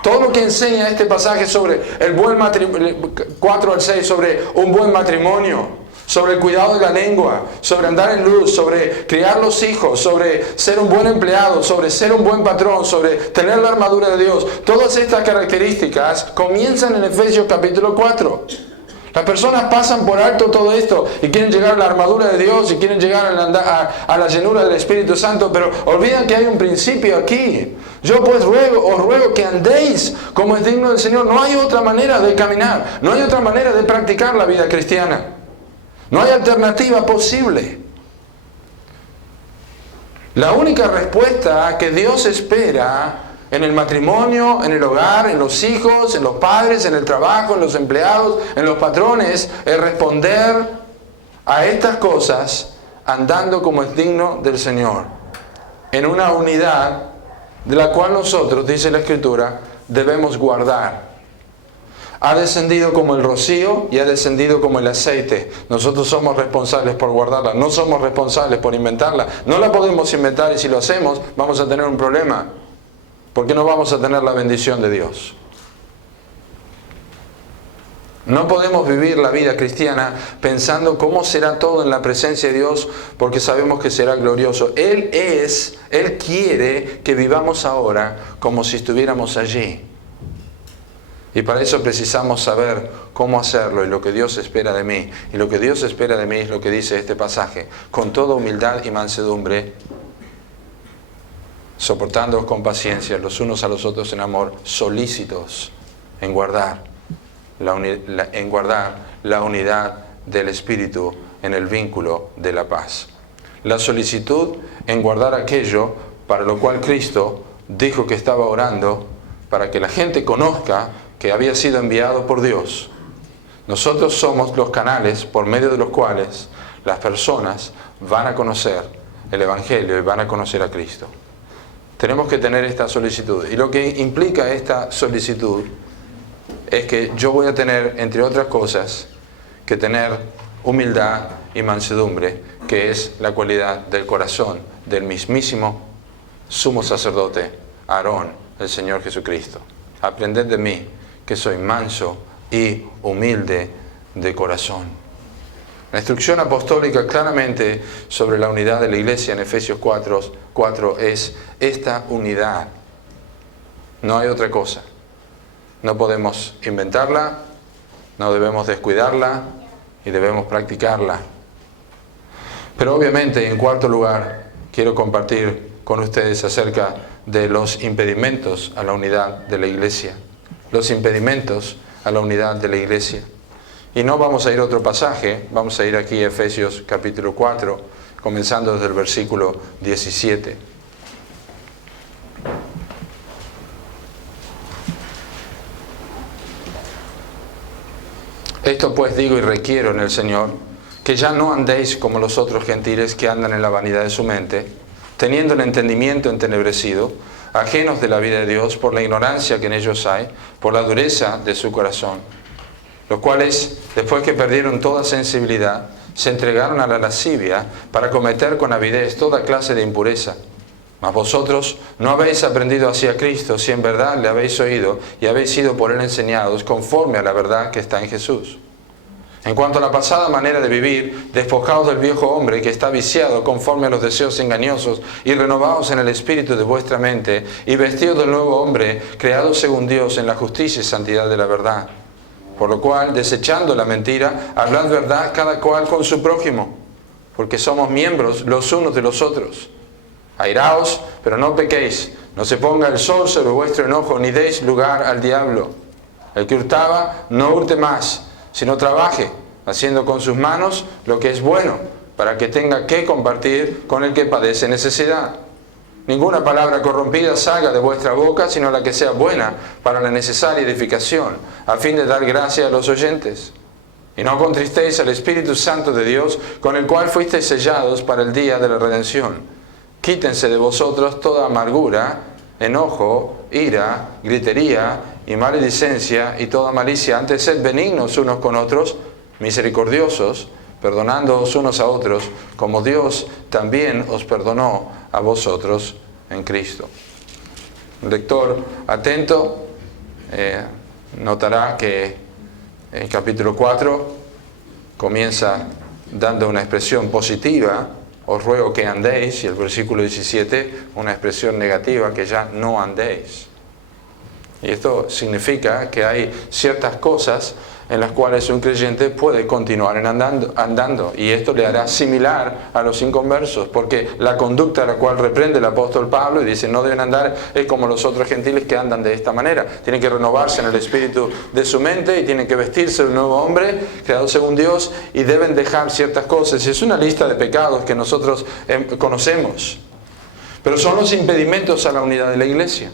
todo lo que enseña este pasaje sobre el buen matrimonio, 4 al 6, sobre un buen matrimonio, sobre el cuidado de la lengua, sobre andar en luz, sobre criar los hijos, sobre ser un buen empleado, sobre ser un buen patrón, sobre tener la armadura de Dios. Todas estas características comienzan en Efesios capítulo 4. Las personas pasan por alto todo esto y quieren llegar a la armadura de Dios y quieren llegar a la llenura del Espíritu Santo, pero olvidan que hay un principio aquí. Yo pues os ruego que andéis como es digno del Señor. No hay otra manera de caminar, no hay otra manera de practicar la vida cristiana. No hay alternativa posible. La única respuesta que Dios espera en el matrimonio, en el hogar, en los hijos, en los padres, en el trabajo, en los empleados, en los patrones, es responder a estas cosas andando como es digno del Señor. En una unidad de la cual nosotros, dice la Escritura, debemos guardar. Ha descendido como el rocío y ha descendido como el aceite. Nosotros somos responsables por guardarla, no somos responsables por inventarla. No la podemos inventar y si lo hacemos vamos a tener un problema. Porque no vamos a tener la bendición de Dios. No podemos vivir la vida cristiana pensando cómo será todo en la presencia de Dios, porque sabemos que será glorioso. Él quiere que vivamos ahora como si estuviéramos allí. Y para eso precisamos saber cómo hacerlo y lo que Dios espera de mí. Y lo que Dios espera de mí es lo que dice este pasaje. Con toda humildad y mansedumbre, soportándoos con paciencia los unos a los otros en amor, solícitos en guardar la unidad del Espíritu en el vínculo de la paz. La solicitud en guardar aquello para lo cual Cristo dijo que estaba orando, para que la gente conozca que había sido enviado por Dios. Nosotros somos los canales por medio de los cuales las personas van a conocer el Evangelio y van a conocer a Cristo. Tenemos que tener esta solicitud. Y lo que implica esta solicitud es que yo voy a tener, entre otras cosas, que tener humildad y mansedumbre, que es la cualidad del corazón del mismísimo sumo sacerdote, Aarón, el Señor Jesucristo. Aprended de mí, que soy manso y humilde de corazón. La instrucción apostólica claramente sobre la unidad de la iglesia en Efesios 4 es esta unidad. No hay otra cosa. No podemos inventarla, no debemos descuidarla y debemos practicarla. Pero obviamente, en cuarto lugar, quiero compartir con ustedes acerca de los impedimentos a la unidad de la iglesia. Los impedimentos a la unidad de la iglesia. Y no vamos a ir a otro pasaje, vamos a ir aquí a Efesios capítulo 4, comenzando desde el versículo 17. Esto pues digo y requiero en el Señor, que ya no andéis como los otros gentiles que andan en la vanidad de su mente, teniendo el entendimiento entenebrecido, ajenos de la vida de Dios por la ignorancia que en ellos hay, por la dureza de su corazón, los cuales, después que perdieron toda sensibilidad, se entregaron a la lascivia para cometer con avidez toda clase de impureza. Mas vosotros no habéis aprendido así a Cristo, si en verdad le habéis oído y habéis sido por él enseñados conforme a la verdad que está en Jesús. En cuanto a la pasada manera de vivir, despojaos del viejo hombre que está viciado conforme a los deseos engañosos y renovaos en el espíritu de vuestra mente y vestidos del nuevo hombre, creado según Dios en la justicia y santidad de la verdad. Por lo cual, desechando la mentira, hablad verdad cada cual con su prójimo, porque somos miembros los unos de los otros. Airaos, pero no pequéis, no se ponga el sol sobre vuestro enojo, ni deis lugar al diablo. El que hurtaba, no hurte más, sino trabaje, haciendo con sus manos lo que es bueno, para que tenga que compartir con el que padece necesidad. Ninguna palabra corrompida salga de vuestra boca, sino la que sea buena para la necesaria edificación, a fin de dar gracia a los oyentes. Y no contristéis al Espíritu Santo de Dios, con el cual fuisteis sellados para el día de la redención. Quítense de vosotros toda amargura, enojo, ira, gritería y maledicencia y toda malicia. Antes sed benignos unos con otros, misericordiosos, perdonándoos unos a otros, como Dios también os perdonó a vosotros en Cristo. El lector atento notará que en capítulo 4 comienza dando una expresión positiva, os ruego que andéis, y el versículo 17 una expresión negativa, que ya no andéis. Y esto significa que hay ciertas cosas en las cuales un creyente puede continuar andando. Y esto le hará similar a los inconversos, porque la conducta a la cual reprende el apóstol Pablo y dice no deben andar es como los otros gentiles que andan de esta manera. Tienen que renovarse en el espíritu de su mente y tienen que vestirse del nuevo hombre, creado según Dios, y deben dejar ciertas cosas. Es una lista de pecados que nosotros conocemos, pero son los impedimentos a la unidad de la iglesia.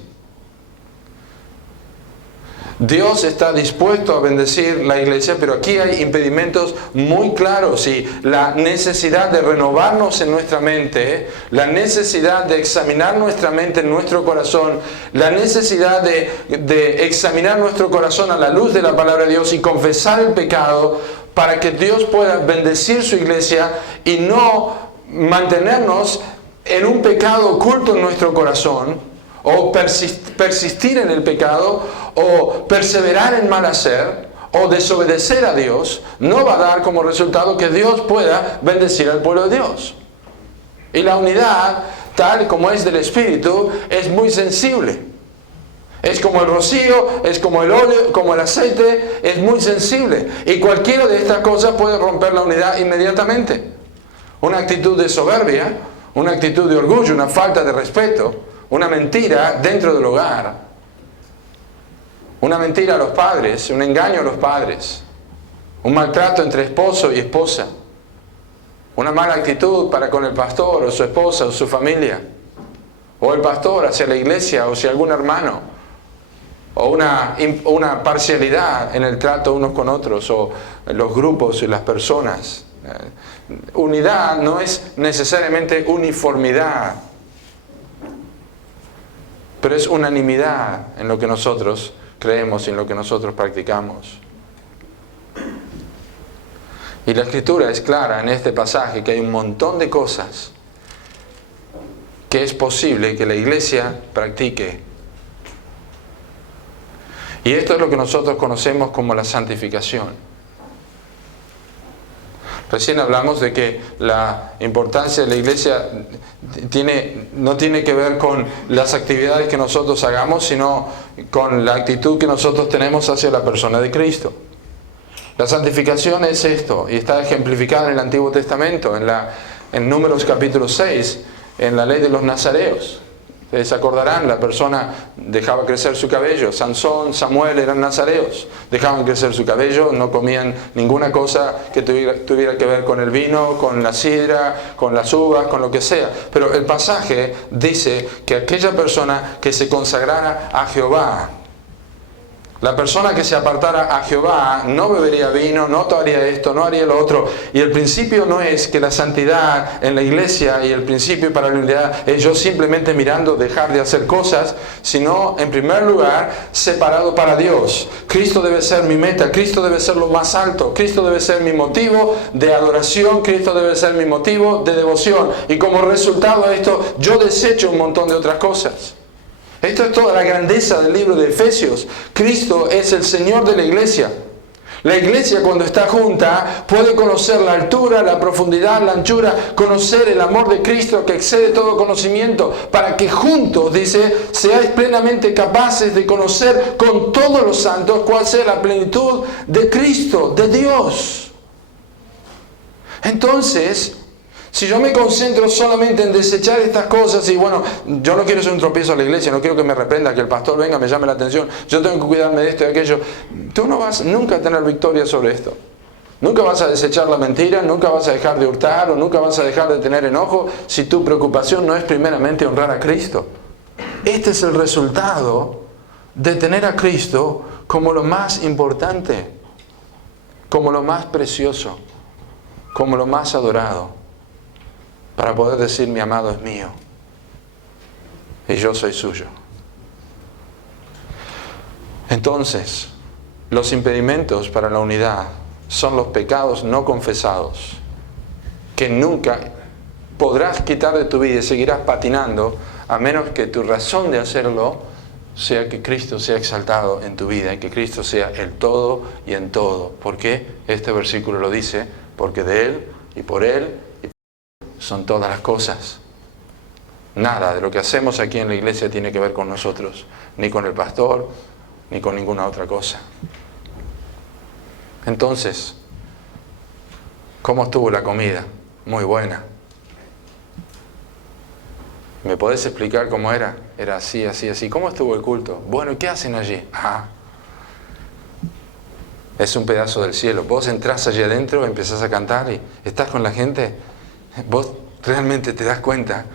Dios está dispuesto a bendecir la iglesia, pero aquí hay impedimentos muy claros y la necesidad de renovarnos en nuestra mente, la necesidad de examinar nuestra mente en nuestro corazón, la necesidad de examinar nuestro corazón a la luz de la palabra de Dios y confesar el pecado para que Dios pueda bendecir su iglesia y no mantenernos en un pecado oculto en nuestro corazón, o persistir en el pecado, o perseverar en mal hacer, o desobedecer a Dios, no va a dar como resultado que Dios pueda bendecir al pueblo de Dios. Y la unidad, tal como es del Espíritu, es muy sensible. Es como el rocío, es como el óleo, como el aceite, es muy sensible. Y cualquiera de estas cosas puede romper la unidad inmediatamente. Una actitud de soberbia, una actitud de orgullo, una falta de respeto, una mentira dentro del hogar, una mentira a los padres, un engaño a los padres, un maltrato entre esposo y esposa, una mala actitud para con el pastor o su esposa o su familia, o el pastor hacia la iglesia o hacia algún hermano, o una parcialidad en el trato unos con otros, o los grupos y las personas. Unidad no es necesariamente uniformidad, pero es unanimidad en lo que nosotros creemos y en lo que nosotros practicamos. Y la Escritura es clara en este pasaje que hay un montón de cosas que es posible que la iglesia practique. Y esto es lo que nosotros conocemos como la santificación. Recién hablamos de que la importancia de la iglesia no tiene que ver con las actividades que nosotros hagamos, sino con la actitud que nosotros tenemos hacia la persona de Cristo. La santificación es esto, y está ejemplificada en el Antiguo Testamento, en Números capítulo 6, en la ley de los nazareos. Ustedes se acordarán, la persona dejaba crecer su cabello. Sansón, Samuel eran nazareos. Dejaban crecer su cabello, no comían ninguna cosa que tuviera que ver con el vino, con la sidra, con las uvas, con lo que sea. Pero el pasaje dice que aquella persona que se consagrara a Jehová, la persona que se apartara a Jehová, no bebería vino, no haría esto, no haría lo otro. Y el principio no es que la santidad en la iglesia y el principio para la unidad es yo simplemente mirando dejar de hacer cosas, sino en primer lugar separado para Dios. Cristo debe ser mi meta, Cristo debe ser lo más alto, Cristo debe ser mi motivo de adoración, Cristo debe ser mi motivo de devoción. Y como resultado de esto, yo desecho un montón de otras cosas. Esto es toda la grandeza del libro de Efesios. Cristo es el Señor de la iglesia. La iglesia, cuando está junta, puede conocer la altura, la profundidad, la anchura, conocer el amor de Cristo que excede todo conocimiento, para que juntos, dice, seáis plenamente capaces de conocer con todos los santos cuál sea la plenitud de Cristo, de Dios. Entonces, si yo me concentro solamente en desechar estas cosas y bueno, yo no quiero ser un tropiezo a la iglesia, no quiero que me reprenda, que el pastor venga, me llame la atención, yo tengo que cuidarme de esto y aquello, tú no vas nunca a tener victoria sobre esto. Nunca vas a desechar la mentira, nunca vas a dejar de hurtar o nunca vas a dejar de tener enojo si tu preocupación no es primeramente honrar a Cristo. Este es el resultado de tener a Cristo como lo más importante, como lo más precioso, como lo más adorado. Para poder decir, mi amado es mío y yo soy suyo. Entonces, los impedimentos para la unidad son los pecados no confesados, que nunca podrás quitar de tu vida y seguirás patinando, a menos que tu razón de hacerlo sea que Cristo sea exaltado en tu vida y que Cristo sea el todo y en todo. ¿Por qué? Este versículo lo dice, porque de Él y por Él son todas las cosas. Nada de lo que hacemos aquí en la iglesia tiene que ver con nosotros, ni con el pastor, ni con ninguna otra cosa. Entonces, ¿cómo estuvo la comida? Muy buena. ¿Me podés explicar cómo era? Era así, así, así. ¿Cómo estuvo el culto? Bueno, ¿y qué hacen allí? Es un pedazo del cielo. Vos entrás allí adentro, empezás a cantar y estás con la gente. Vos realmente te das cuenta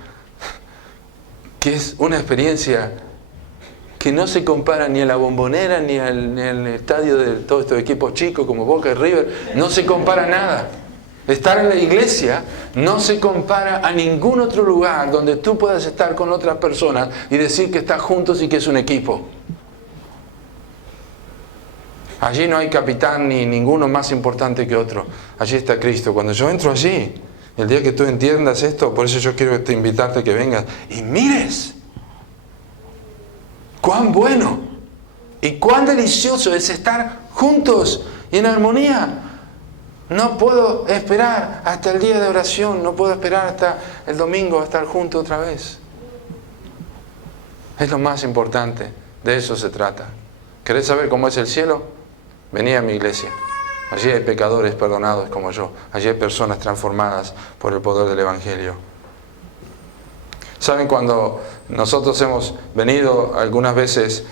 que es una experiencia que no se compara ni a la Bombonera, ni al estadio de todos estos equipos chicos como Boca y River. No se compara nada. Estar en la iglesia no se compara a ningún otro lugar donde tú puedas estar con otras personas y decir que estás juntos y que es un equipo. Allí no hay capitán ni ninguno más importante que otro. Allí está Cristo. Cuando yo entro allí, el día que tú entiendas esto, por eso yo quiero invitarte a que vengas y mires cuán bueno y cuán delicioso es estar juntos y en armonía. No puedo esperar hasta el día de oración, no puedo esperar hasta el domingo a estar juntos otra vez. Es lo más importante, de eso se trata. ¿Querés saber cómo es el cielo? Vení a mi iglesia. Allí hay pecadores perdonados como yo. Allí hay personas transformadas por el poder del Evangelio. ¿Saben? Cuando nosotros hemos venido algunas veces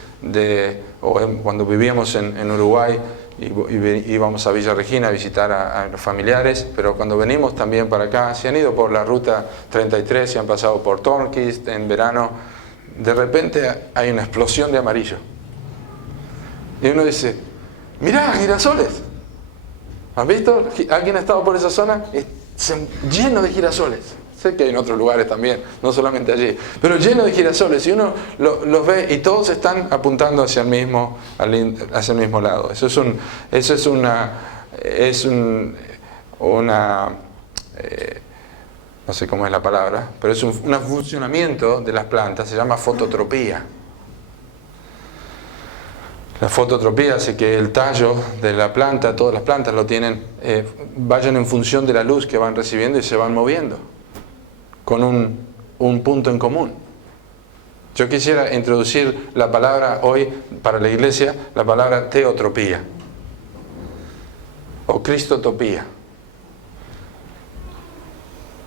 cuando vivíamos en Uruguay, íbamos a Villa Regina a visitar a los familiares, pero cuando venimos también para acá, se han ido por la ruta 33, se han pasado por Tornquist en verano, de repente hay una explosión de amarillo. Y uno dice, mirá, girasoles. ¿Han visto? ¿Alguien ha estado por esa zona? Lleno de girasoles. Sé que hay en otros lugares también, no solamente allí, pero lleno de girasoles. Y uno los ve y todos están apuntando hacia el mismo lado. Eso es no sé cómo es la palabra, pero es un funcionamiento de las plantas, se llama fototropía. La fototropía hace que el tallo de la planta, todas las plantas lo tienen, vayan en función de la luz que van recibiendo y se van moviendo, con un punto en común. Yo quisiera introducir la palabra hoy para la iglesia, la palabra teotropía o cristotopía,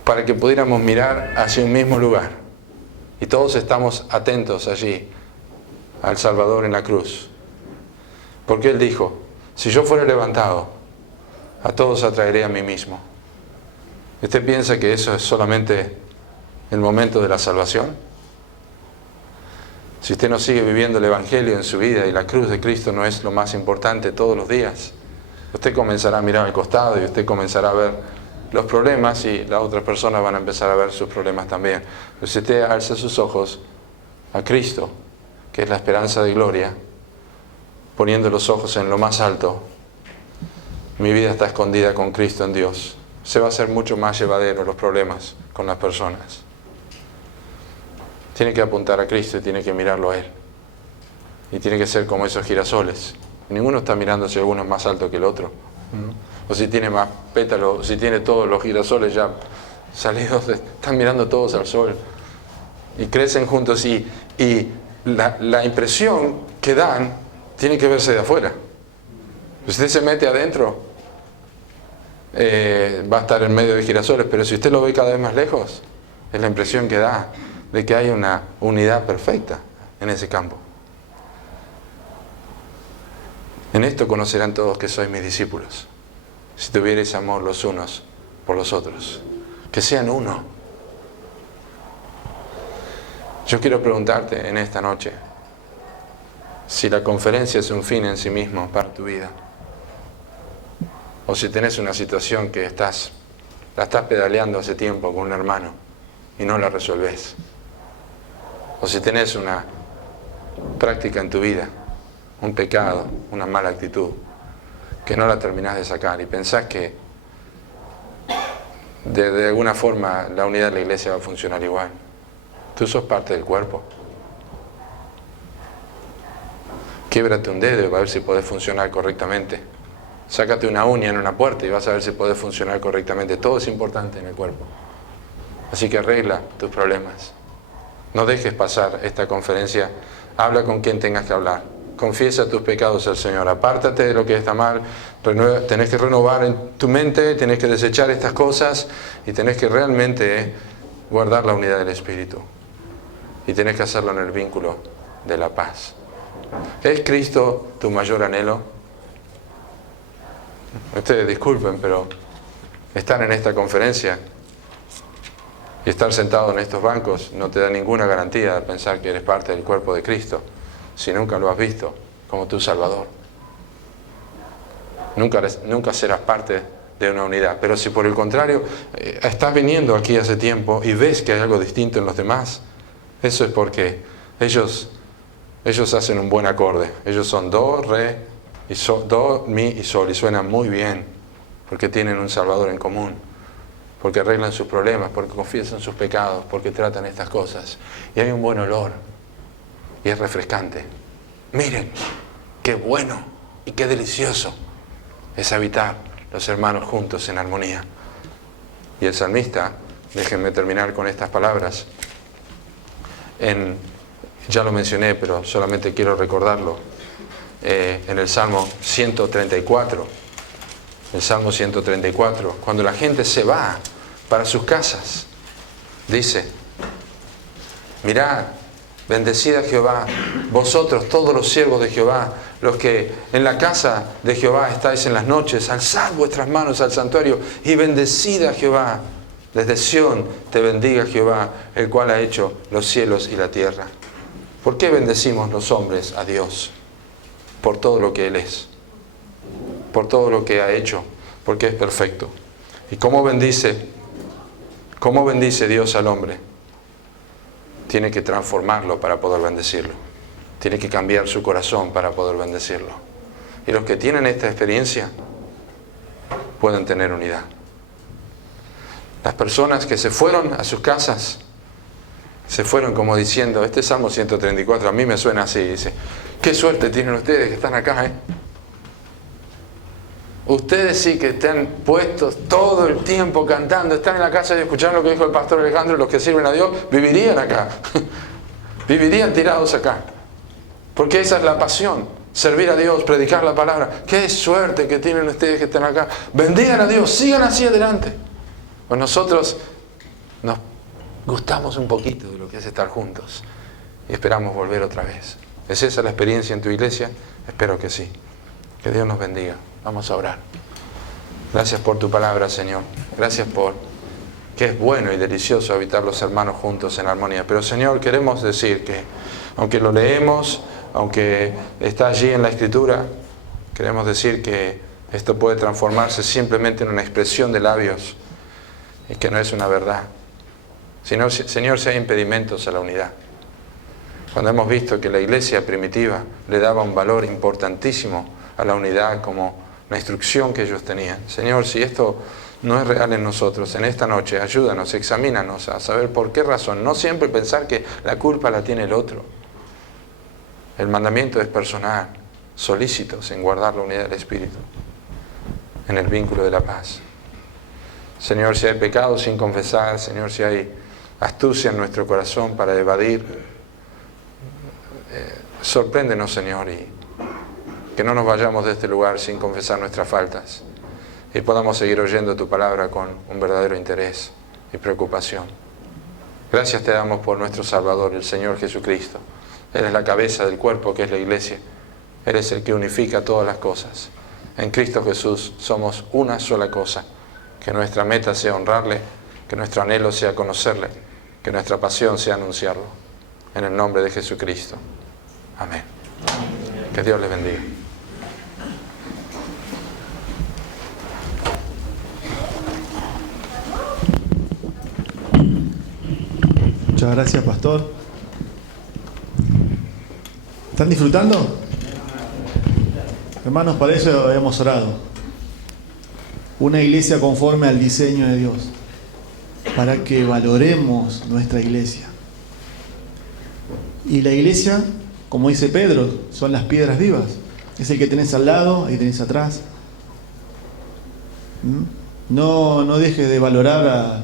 para que pudiéramos mirar hacia un mismo lugar y todos estamos atentos allí al Salvador en la cruz. Porque Él dijo, si yo fuera levantado, a todos atraeré a mí mismo. ¿Usted piensa que eso es solamente el momento de la salvación? Si usted no sigue viviendo el Evangelio en su vida y la cruz de Cristo no es lo más importante todos los días, usted comenzará a mirar al costado y usted comenzará a ver los problemas y las otras personas van a empezar a ver sus problemas también. Pero si usted alza sus ojos a Cristo, que es la esperanza de gloria, poniendo los ojos en lo más alto, mi vida está escondida con Cristo en Dios. Se va a hacer mucho más llevadero los problemas con las personas. Tiene que apuntar a Cristo y tiene que mirarlo a Él. Y tiene que ser como esos girasoles. Ninguno está mirando si alguno es más alto que el otro. O si tiene más pétalos, o si tiene todos los girasoles ya salidos, están mirando todos al sol. Y crecen juntos y la impresión que dan tiene que verse de afuera. Si usted se mete adentro, va a estar en medio de girasoles, pero si usted lo ve cada vez más lejos, es la impresión que da de que hay una unidad perfecta en ese campo. En esto conocerán todos que sois mis discípulos, si tuvierais amor los unos por los otros. Que sean uno. Yo quiero preguntarte en esta noche, si la conferencia es un fin en sí mismo para tu vida, o si tenés una situación que la estás pedaleando hace tiempo con un hermano y no la resolvés, o si tenés una práctica en tu vida, un pecado, una mala actitud, que no la terminás de sacar y pensás que de alguna forma la unidad de la iglesia va a funcionar igual. Tú sos parte del cuerpo. Quiebrate un dedo y va a ver si podés funcionar correctamente. Sácate una uña en una puerta y vas a ver si podés funcionar correctamente. Todo es importante en el cuerpo. Así que arregla tus problemas. No dejes pasar esta conferencia. Habla con quien tengas que hablar. confiesa tus pecados al Señor. Apártate de lo que está mal. Tenés que renovar en tu mente, tenés que desechar estas cosas y tenés que realmente guardar la unidad del Espíritu. Y tenés que hacerlo en el vínculo de la paz. ¿Es Cristo tu mayor anhelo? Ustedes disculpen, pero estar en esta conferencia y estar sentado en estos bancos no te da ninguna garantía de pensar que eres parte del cuerpo de Cristo si nunca lo has visto como tu Salvador. Nunca serás parte de una unidad. Pero si por el contrario estás viniendo aquí hace tiempo y ves que hay algo distinto en los demás, eso es porque ellos hacen un buen acorde. Ellos son do, re, y sol, do, mi y sol, y suenan muy bien porque tienen un Salvador en común, porque arreglan sus problemas, porque confiesan sus pecados, porque tratan estas cosas. Y hay un buen olor y es refrescante. Miren, qué bueno y qué delicioso es habitar los hermanos juntos en armonía. Y el salmista, déjenme terminar con estas palabras, ya lo mencioné, pero solamente quiero recordarlo, en el Salmo 134, el Salmo 134, cuando la gente se va para sus casas, dice: mirad, bendecid a Jehová, vosotros todos los siervos de Jehová, los que en la casa de Jehová estáis en las noches, alzad vuestras manos al santuario y bendecid a Jehová. Desde Sión te bendiga Jehová, el cual ha hecho los cielos y la tierra. ¿Por qué bendecimos los hombres a Dios? Por todo lo que Él es, por todo lo que ha hecho, porque es perfecto. ¿Y cómo bendice Dios al hombre? Tiene que transformarlo para poder bendecirlo. Tiene que cambiar su corazón para poder bendecirlo. Y los que tienen esta experiencia pueden tener unidad. Las personas que se fueron a sus casas, se fueron como diciendo, este Salmo 134 a mí me suena así, dice: qué suerte tienen ustedes que están acá, Ustedes sí que están puestos todo el tiempo cantando, están en la casa y escucharon lo que dijo el pastor Alejandro, los que sirven a Dios vivirían acá, vivirían tirados acá, porque esa es la pasión, servir a Dios, predicar la palabra. Qué suerte que tienen ustedes que están acá, bendigan a Dios, sigan así adelante. Pues nosotros nos gustamos un poquito de lo que es estar juntos y esperamos volver otra vez. ¿Es esa la experiencia en tu iglesia? Espero que sí. Que Dios nos bendiga. Vamos a orar. Gracias por tu palabra, Señor. Gracias por que es bueno y delicioso habitar los hermanos juntos en armonía. Pero, Señor, queremos decir que, aunque lo leemos, aunque está allí en la Escritura, queremos decir que esto puede transformarse simplemente en una expresión de labios y que no es una verdad. Señor, si hay impedimentos a la unidad. Cuando hemos visto que la iglesia primitiva le daba un valor importantísimo a la unidad como la instrucción que ellos tenían. Señor, si esto no es real en nosotros, en esta noche, ayúdanos, examínanos a saber por qué razón. No siempre pensar que la culpa la tiene el otro. El mandamiento es personal, solícitos en guardar la unidad del Espíritu, en el vínculo de la paz. Señor, si hay pecado sin confesar, Señor, si hay astucia en nuestro corazón para evadir, sorpréndenos, Señor, y que no nos vayamos de este lugar sin confesar nuestras faltas y podamos seguir oyendo tu palabra con un verdadero interés y preocupación. Gracias te damos por nuestro Salvador, el Señor Jesucristo. Él es la cabeza del cuerpo que es la iglesia. Él es el que unifica todas las cosas. En Cristo Jesús somos una sola cosa. Que nuestra meta sea honrarle, que nuestro anhelo sea conocerle, que nuestra pasión sea anunciarlo. En el nombre de Jesucristo. Amén. Que Dios les bendiga. Muchas gracias, pastor. ¿Están disfrutando? Hermanos, para eso hemos orado. Una iglesia conforme al diseño de Dios, para que valoremos nuestra iglesia. Y la iglesia, como dice Pedro, son las piedras vivas. Es el que tenés al lado y tenés atrás. No dejes de valorar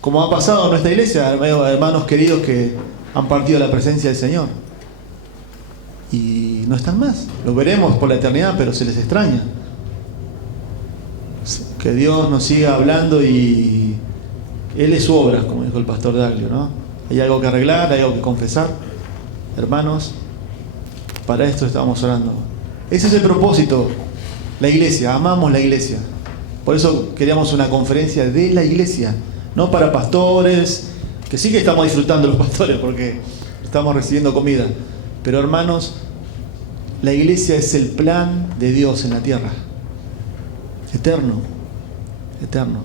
como ha pasado en nuestra iglesia, hermanos queridos que han partido a la presencia del Señor. Y y no están más. Los veremos por la eternidad, pero se les extraña. Que Dios nos siga hablando y Él es su obra, como dijo el pastor Daglio, ¿no? Hay algo que arreglar, hay algo que confesar. Hermanos, para esto estamos orando. Ese es el propósito. La iglesia, amamos la iglesia. Por eso queríamos una conferencia de la iglesia, no para pastores, que sí que estamos disfrutando los pastores porque estamos recibiendo comida. Pero hermanos, la iglesia es el plan de Dios en la tierra. Eterno, eterno.